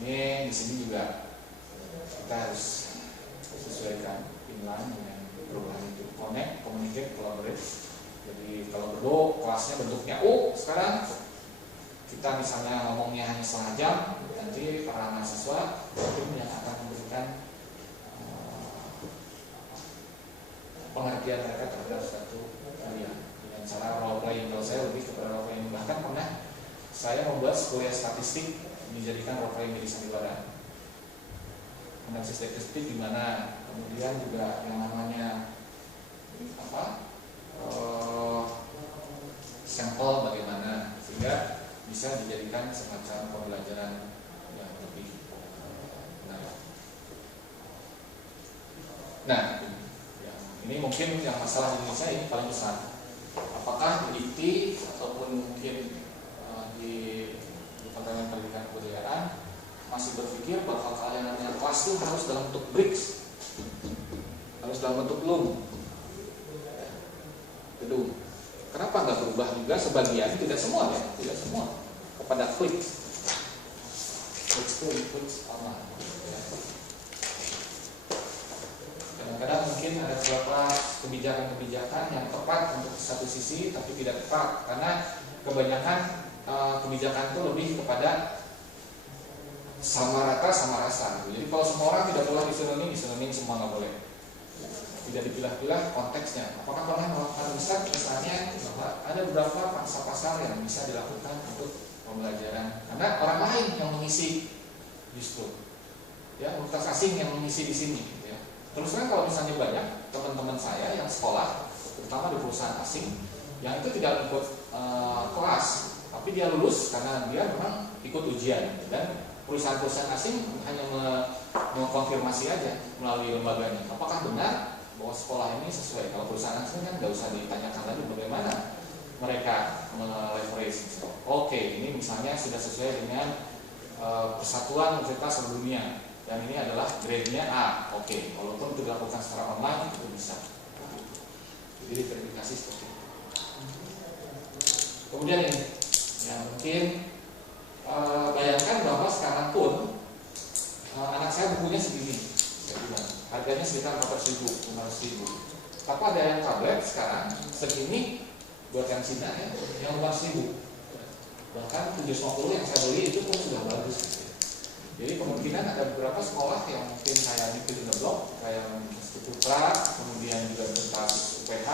Ini di sini juga kita harus sesuaikan inline dengan perubahan itu. Connect, communicate, collaborate. Jadi kalau perlu kelasnya bentuknya sekarang kita misalnya ngomongnya hanya setengah jam, nanti para mahasiswa tim yang akan memberikan pengertian mereka terhadap satu kuliah dengan cara role playing. Kalau saya lebih kepada role playing, bahkan pernah saya membuat kuliah statistik dijadikan role playing di sandiwara. Analisis statistik gimana, kemudian juga yang namanya sampel bagaimana, sehingga bisa dijadikan semacam pembelajaran yang lebih menarik. Nah, ini mungkin yang masalah Indonesia ini paling besar. Apakah di IT ataupun mungkin di Departemen Pendidikan Kebudayaan masih berpikir bahwa kalian namanya kelas itu harus dalam bentuk bricks, harus dalam bentuk loom, gedung. Kenapa nggak berubah juga sebagian, tidak semua ya, tidak semua, kepada klik still includes online. Ya. Kadang-kadang mungkin ada beberapa kebijakan-kebijakan yang tepat untuk satu sisi tapi tidak tepat, karena kebanyakan kebijakan itu lebih kepada sama rata sama rasa. Jadi kalau semua orang tidak boleh disenunin semua nggak boleh. Tidak dipilah-pilah konteksnya. Apakah pernah melakukan riset misalnya bahwa ada beberapa pasal-pasal yang bisa dilakukan untuk pembelajaran karena orang lain yang mengisi, justru ya universitas asing yang mengisi di sini gitu ya. Terus kan kalau misalnya banyak teman-teman saya yang sekolah terutama di perusahaan asing yang itu tidak ikut kelas tapi dia lulus karena dia memang ikut ujian, dan perusahaan-perusahaan asing hanya mengkonfirmasi aja melalui lembaganya apakah benar bahwa sekolah ini sesuai. Kalau perusahaan asing kan nggak usah ditanyakan lagi bagaimana mereka meleverage. Oke, ini misalnya sudah sesuai dengan Persatuan Universitas Seluruh Dunia dan ini adalah grade-nya A. Oke, walaupun itu dilakukan secara online itu bisa. Jadi verifikasi seperti itu. Kemudian ini, ya mungkin bayangkan bahwa sekarang pun anak saya bukunya segini, saya bilang harganya sekitar 400.000, 500.000. Tapi ada yang tablet sekarang segini buat yang Cina ya, yang 500.000. Bahkan 750 yang saya beli itu pun sudah bagus. Jadi kemungkinan ada beberapa sekolah yang mungkin kayak Nipil in the Block, kayak Putra, kemudian juga Universitas UPH.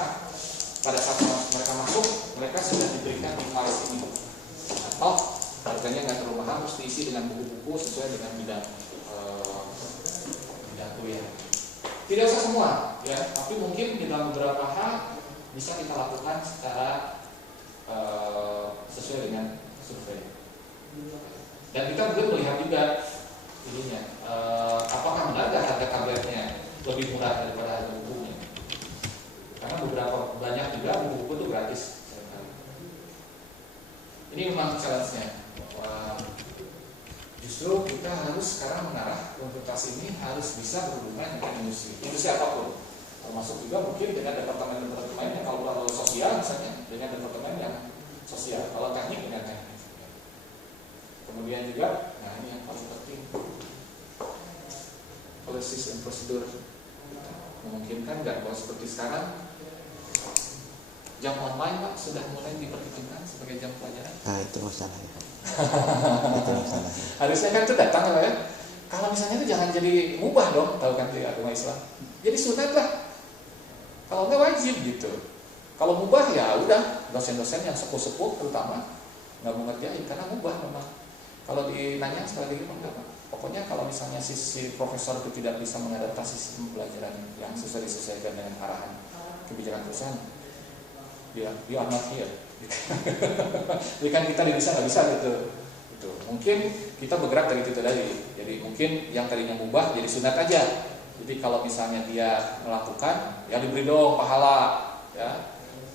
Pada saat mereka masuk, mereka sudah diberikan informasi ini. Atau harganya nggak terlalu mahal, harus diisi dengan buku-buku sesuai dengan bidang kuliah. Tidak usah semua, ya, tapi mungkin di dalam beberapa hal bisa kita lakukan secara sesuai dengan survei. Dan kita juga melihat juga ininya, apakah benar harga tabletnya lebih murah daripada harga bukunya? Karena beberapa banyak juga buku-buku itu gratis. Ini memang challenge-nya. Justru kita harus sekarang mengarah universitas ini harus bisa berhubungan dengan industri apapun, termasuk juga mungkin dengan departemen-departemen yang kalau sosial misalnya dengan departemen yang sosial, kalau teknik dengan teknik. Kemudian juga, nah ini yang paling penting, policies and procedure. Memungkinkan nggak kalau seperti sekarang jam online Pak sudah mulai diperhitungkan sebagai jam pelajaran? Nah itu masalahnya. Harusnya kan itu datang ya. Kalau misalnya itu jangan jadi mubah dong, tahu kan di agama Islam. Jadi sunat lah. Kalau nggak wajib gitu. Kalau mubah ya udah, dosen-dosen yang sepuh-sepuh terutama nggak mau ngerjain karena mubah memang. Kalau dinanya sekali lagi enggak Pak. Pokoknya kalau misalnya si profesor itu tidak bisa mengadaptasi sistem pelajaran yang disesuaikan dengan arahan kebijakan perusahaan, dia not here. Jadi kan kita di Indonesia nggak bisa gitu. Mungkin kita bergerak dari itu tadi. Jadi mungkin yang tadinya mubah jadi sunat aja. Jadi kalau misalnya dia melakukan, ya diberi dong pahala, ya.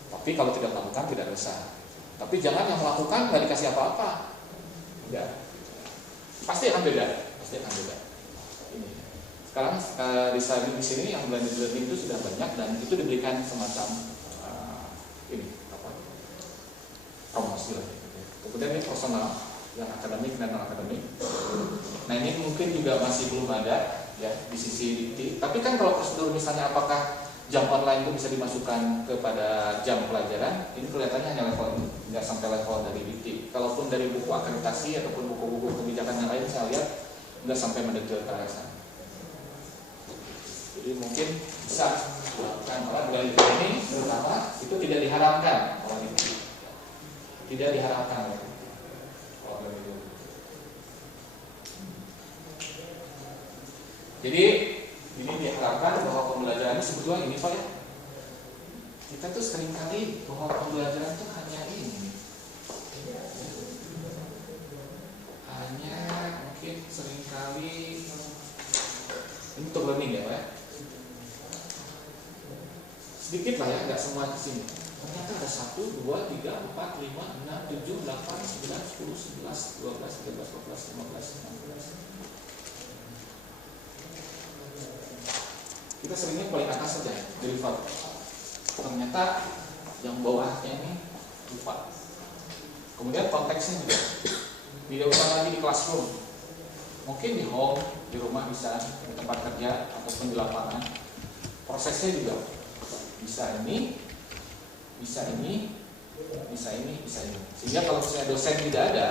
Tapi kalau tidak melakukan tidak dosa. Tapi jangan yang melakukan nggak dikasih apa-apa. Tidak. Pasti akan beda. Ini. Sekarang di sini yang blended learning itu sudah banyak dan itu diberikan semacam ini apa? Promosi lah. Kemudian ini personal, yang akademik dan non akademik. Nah ini mungkin juga masih belum ada ya di sisi dikti. Tapi kan kalau prosedur misalnya apakah jam online itu bisa dimasukkan kepada jam pelajaran, ini kelihatannya hanya level ini, nggak sampai level dari dikti. Kalaupun dari buku akreditasi ataupun buku-buku kebijakan yang lain saya lihat nggak sampai mendetail ke arah sana. Jadi mungkin bisa dilakukan orang dari ini terutama itu tidak diharapkan orang itu, tidak diharapkan orang itu. Jadi ini diharapkan bahwa pembelajaran sebetulnya ini Pak ya. Kita tuh seringkali bahwa pembelajaran itu hanya ini. Hanya mungkin seringkali untuk learning ya Pak ya. Sedikit lah ya, nggak semua di sini. Ternyata ada 1, 2, 3, 4, 5, 6, 7, 8, 9, 10, 11, 12, 13, 14, 15, 16. Kita seringnya paling atas saja deliver. Ternyata yang bawahnya ini lupa. Kemudian konteksnya juga tidak usah lagi di classroom. mungkin di home, di rumah bisa, di tempat kerja ataupun di lapangan. Prosesnya juga bisa ini, bisa ini, bisa ini, bisa ini. Sehingga kalau misalnya dosen tidak ada,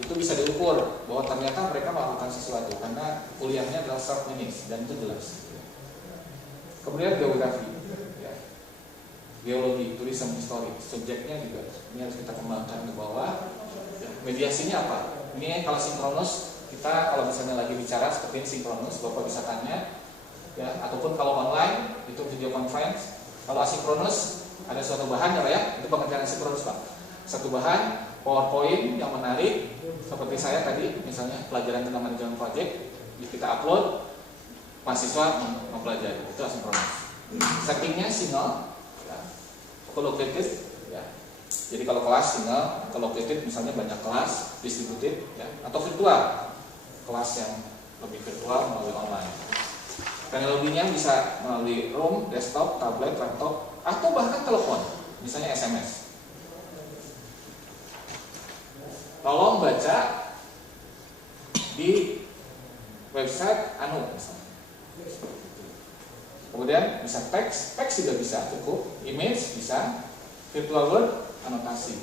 itu bisa diukur bahwa ternyata mereka melakukan sesuatu karena kuliahnya adalah short minutes dan itu jelas. Kemudian geografi, ya. Geologi, tourism, history, subjeknya juga ini harus kita kembangkan ke bawah. Ya. Mediasinya apa? Ini kalau sinkronus, kita kalau misalnya lagi bicara seperti ini sinkronus, Bapak bisa tanya, ya. Ataupun kalau online itu video conference. Kalau asinkronus ada suatu bahan ya, itu pengertian asinkronus Pak. Satu bahan PowerPoint yang menarik seperti saya tadi, misalnya pelajaran tentang manajemen project, kita upload, mahasiswa mempelajari, itu asinkronus. Settingnya single, ya. Collocated, ya. Jadi kalau kelas single, collocated misalnya banyak kelas, distributed, ya. Atau virtual, kelas yang lebih virtual melalui online. Teknologinya bisa melalui room, desktop, tablet, laptop, atau bahkan telepon, misalnya SMS. Tolong baca di website misalnya. Kemudian bisa teks juga bisa cukup, image bisa, virtual word, anotasi.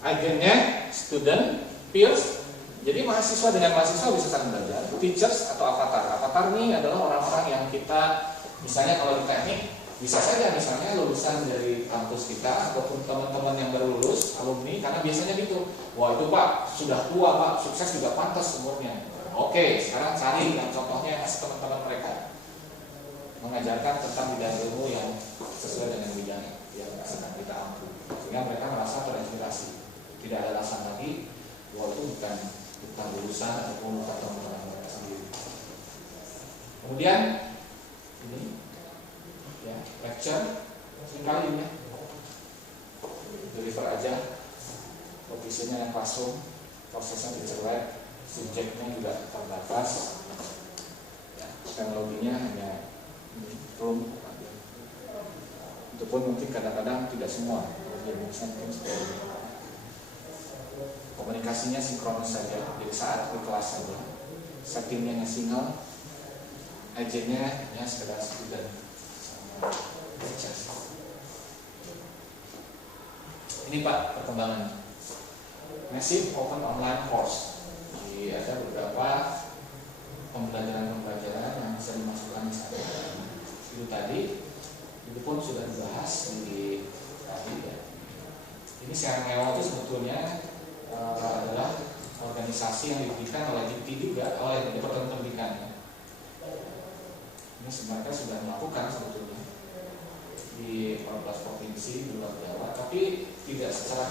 Agennya student, peers. Jadi mahasiswa dengan mahasiswa bisa saling belajar. Teachers atau avatar. Avatar ini adalah orang-orang yang kita, misalnya kalau di teknik, bisa saja misalnya lulusan dari kampus kita ataupun teman-teman yang baru lulus, alumni, karena biasanya gitu. Wah itu Pak, sudah tua Pak, sukses juga pantas umurnya. Oke, sekarang cari yang contohnya kasih teman-teman mereka. Mengajarkan tentang bidang ilmu yang sesuai dengan bidang yang sedang kita ampu. Sehingga mereka merasa terinspirasi. Tidak ada alasan lagi bahwa itu bukan lulusan ataupun bukan teman-teman mereka sendiri. Kemudian ini ya, lecture sekali ini deliver aja, posisinya yang classroom, prosesnya dicerwet, subjeknya juga terbatas, ya, teknologinya hanya room, itu pun mungkin kadang-kadang tidak semua, mungkin seperti ini. Komunikasinya sinkronus saja, jadi saat di kelas saja, settingnya single, agentnya ya sekedar student. Ini Pak perkembangan massive open online course. Jadi ada beberapa pembelajaran yang bisa dimasukkan di sana. Itu tadi itu pun sudah dibahas di tadi ya. Ini Siaran Ngewo itu sebetulnya adalah organisasi yang diberikan oleh DIPTI juga, oleh Departemen Pendidikan. Ini sebenarnya sudah melakukan sebetulnya di 14 provinsi di luar Jawa, tapi tidak secara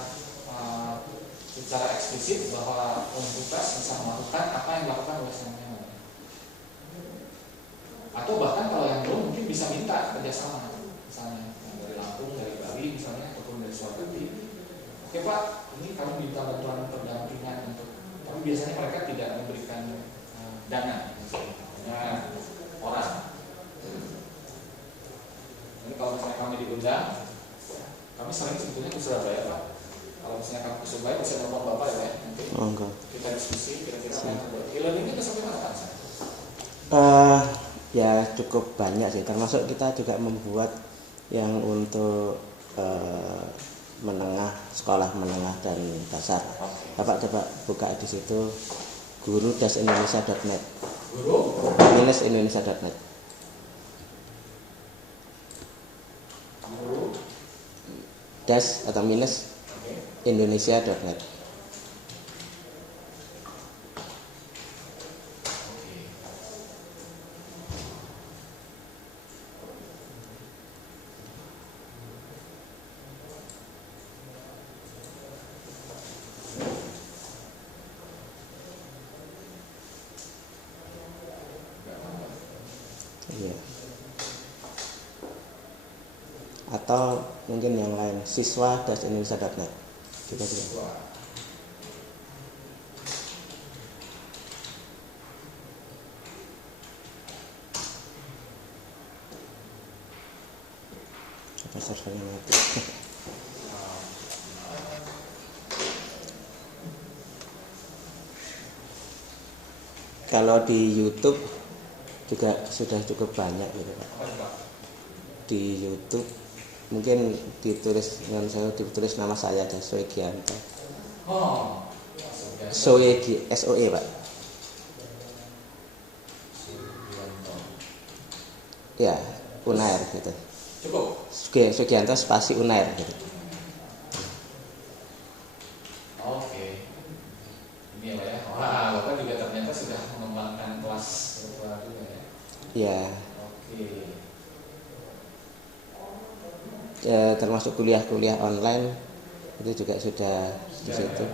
eksplisit bahwa universitas bisa melakukan apa yang dilakukan oleh Siaran. Atau bahkan kalau yang belum mungkin bisa minta kerjasama, misalnya yang dari Lampung, dari Bali misalnya, ataupun dari Sulawesi. Oke Pak, ini kami minta bantuan pendampingan untuk, tapi biasanya mereka tidak memberikan dana, misalnya orang. Jadi kalau misalnya kami diundang, kami sering sebetulnya ke Surabaya Pak. Kalau misalnya kami ke Surabaya bisa telepon Bapak ya, nanti kita diskusi kira-kira apa yang terbaik. E-learning itu sampai mana Pak? Ya cukup banyak sih, termasuk kita juga membuat yang untuk menengah, sekolah menengah dan dasar. Bapak coba buka di situ guru-indonesia.net. Guru-indonesia.net. Dash atau minus Indonesia.net. Iya. Atau mungkin yang lain, siswa-indonesia.net juga juga. Apa servernya mati? Kalau di YouTube juga sudah cukup banyak gitu Pak. Apa itu, Pak? Di YouTube mungkin ditulis dengan saya ditulis nama saya ada Soegianto. Oh, SOE Pak. Ya, Unair gitu. cukup. Sugianto spasi Unair gitu. Oke. Ini ya Pak ya. Wah, Bapak juga ternyata sudah mengembangkan kelas virtual juga ya. Ya, Oke. ya termasuk kuliah-kuliah online itu juga sudah di situ.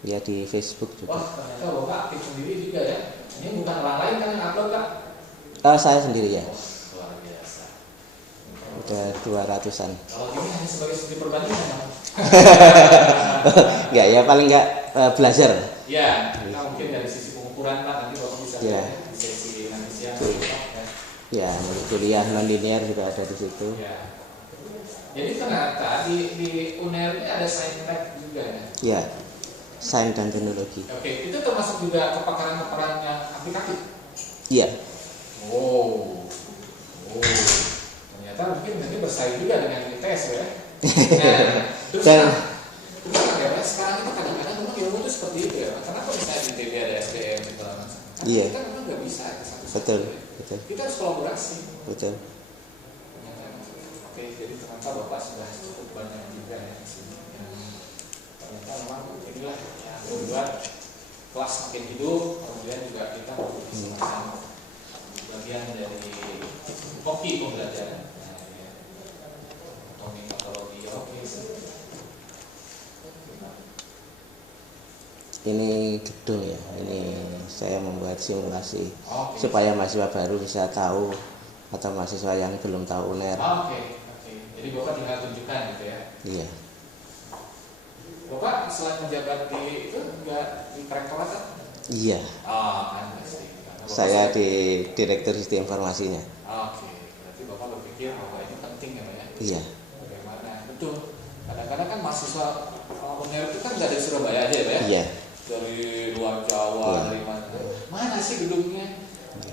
Ya di Facebook juga. Wah, ternyata Bapak aktif sendiri juga ya. Ini bukan orang lain kan yang upload, Kak? Saya sendiri ya. Luar biasa. Udah 200-an. Kalau ini hanya sebagai studi perbandingan, Pak. Enggak ya paling enggak belajar. Ya, kita mungkin dari sisi pengukuran Pak nanti Bapak bisa Ya. lihat ya, di sesi nanti siang. Ya. Ya, untuk kuliah non linear juga ada di situ. Ya. Jadi ternyata di UNER ini ada saintek juga ya. Ya, sains dan teknologi. Oke, itu termasuk juga kepakaran-kepakaran yang aplikatif. Iya. Oh, ternyata mungkin nanti bersaing juga dengan ITS ya. Nah, terus ya, sekarang itu kadang-kadang memang ilmu itu seperti itu ya. Kenapa misalnya di TB ada SDM di dalam? Iya. Kita memang nggak bisa itu satu-satu. Betul, betul. Kita harus kolaborasi. Betul. Oke, jadi ternyata Bapak sudah cukup banyak juga ya di sini. Yang ternyata memang inilah yang membuat kelas makin hidup, kemudian juga kita menjadi semacam bagian dari kopi pembelajaran. Nah, ya. Metodologi, oke sih. Ini gedung ya. Ini saya membuat simulasi Oke. supaya mahasiswa baru bisa tahu atau mahasiswa yang belum tahu UNER. Oke. Jadi Bapak tinggal tunjukkan gitu ya. Iya. Bapak selain menjabat di itu enggak di rektorat kan? Iya. Kan pasti. Karena Bapak Saya di Direktur Sistem Informasinya. Oke, berarti Bapak berpikir bahwa ini penting ya Pak ya? Iya. Bagaimana? Betul. Kadang-kadang kan mahasiswa UNER itu kan nggak dari Surabaya aja ya Pak ya? Iya. Dari luar Jawa, Iya. dari mana? Mana sih gedungnya?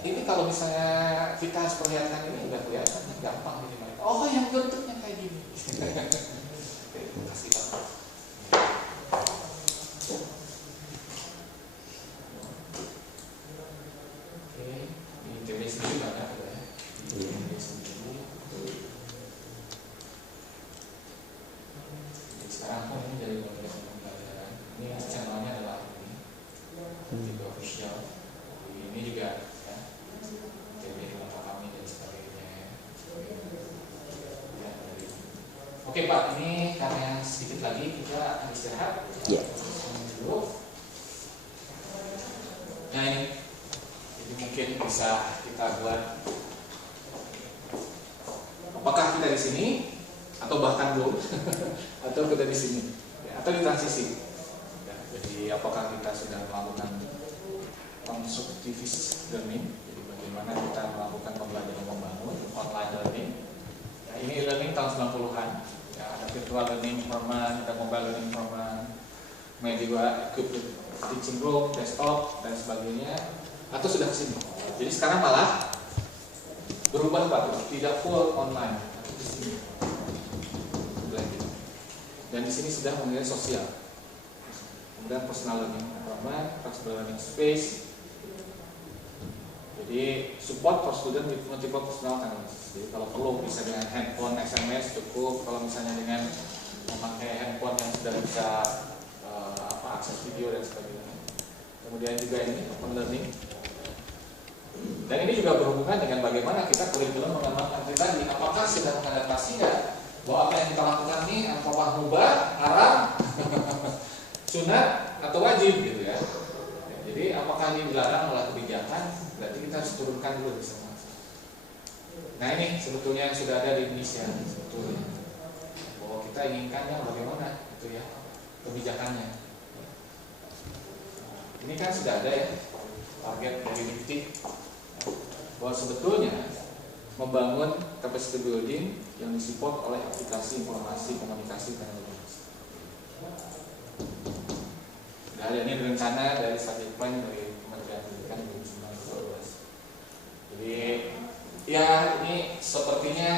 Ini kalau misalnya kita harus perlihatkan ini udah kelihatan gampang ini mereka. Oh, yang bentuknya kayak gini. Oke, terima kasih Pak. Oke, ini TB sendiri banyak ya. Iya. TB sendiri. Jadi sekarang pun ini dari model pembelajaran. Ini channelnya adalah ini. TV official. Ini juga ya. TV dengan kami dan sebagainya. Ya, dari. Oke Pak, ini karena sedikit lagi kita akan istirahat. Iya. Dulu. Nah ini mungkin bisa kita buat. Apakah kita di sini atau bahkan belum atau kita di sini ya, atau di transisi ya, jadi apakah kita sudah melakukan constructivist learning, jadi bagaimana kita melakukan pembelajaran membangun online learning ya, ini learning tahun 90-an ya, ada virtual learning environment, ada mobile learning environment, media equipped teaching room, desktop dan sebagainya, atau sudah kesini. Jadi sekarang malah berubah Pak, tidak full online, tapi di sini. Dan di sini sudah mengenai sosial. Kemudian personal learning environment, flexible learning space. Jadi support for student with multiple personal channels. Jadi kalau perlu bisa dengan handphone SMS cukup. Kalau misalnya dengan memakai handphone yang sudah bisa akses video dan sebagainya. Kemudian juga ini open learning. Dan ini juga berhubungan dengan bagaimana kita kurikulum mengembangkan tadi. Apakah sudah mengadaptasi nggak bahwa apa yang kita lakukan ini apakah mubah, haram, sunat atau wajib gitu ya. Jadi apakah ini dilarang oleh kebijakan? Berarti kita harus turunkan dulu bersama. Nah ini sebetulnya yang sudah ada di Indonesia sebetulnya. Bahwa kita inginkannya bagaimana itu ya kebijakannya. Ini kan sudah ada ya target dari Dikti bahwa sebetulnya membangun capacity building yang disupport oleh aplikasi informasi komunikasi teknologi. Nah, ini rencana dari strategic plan dari Kementerian Pendidikan 2019. Jadi ya ini sepertinya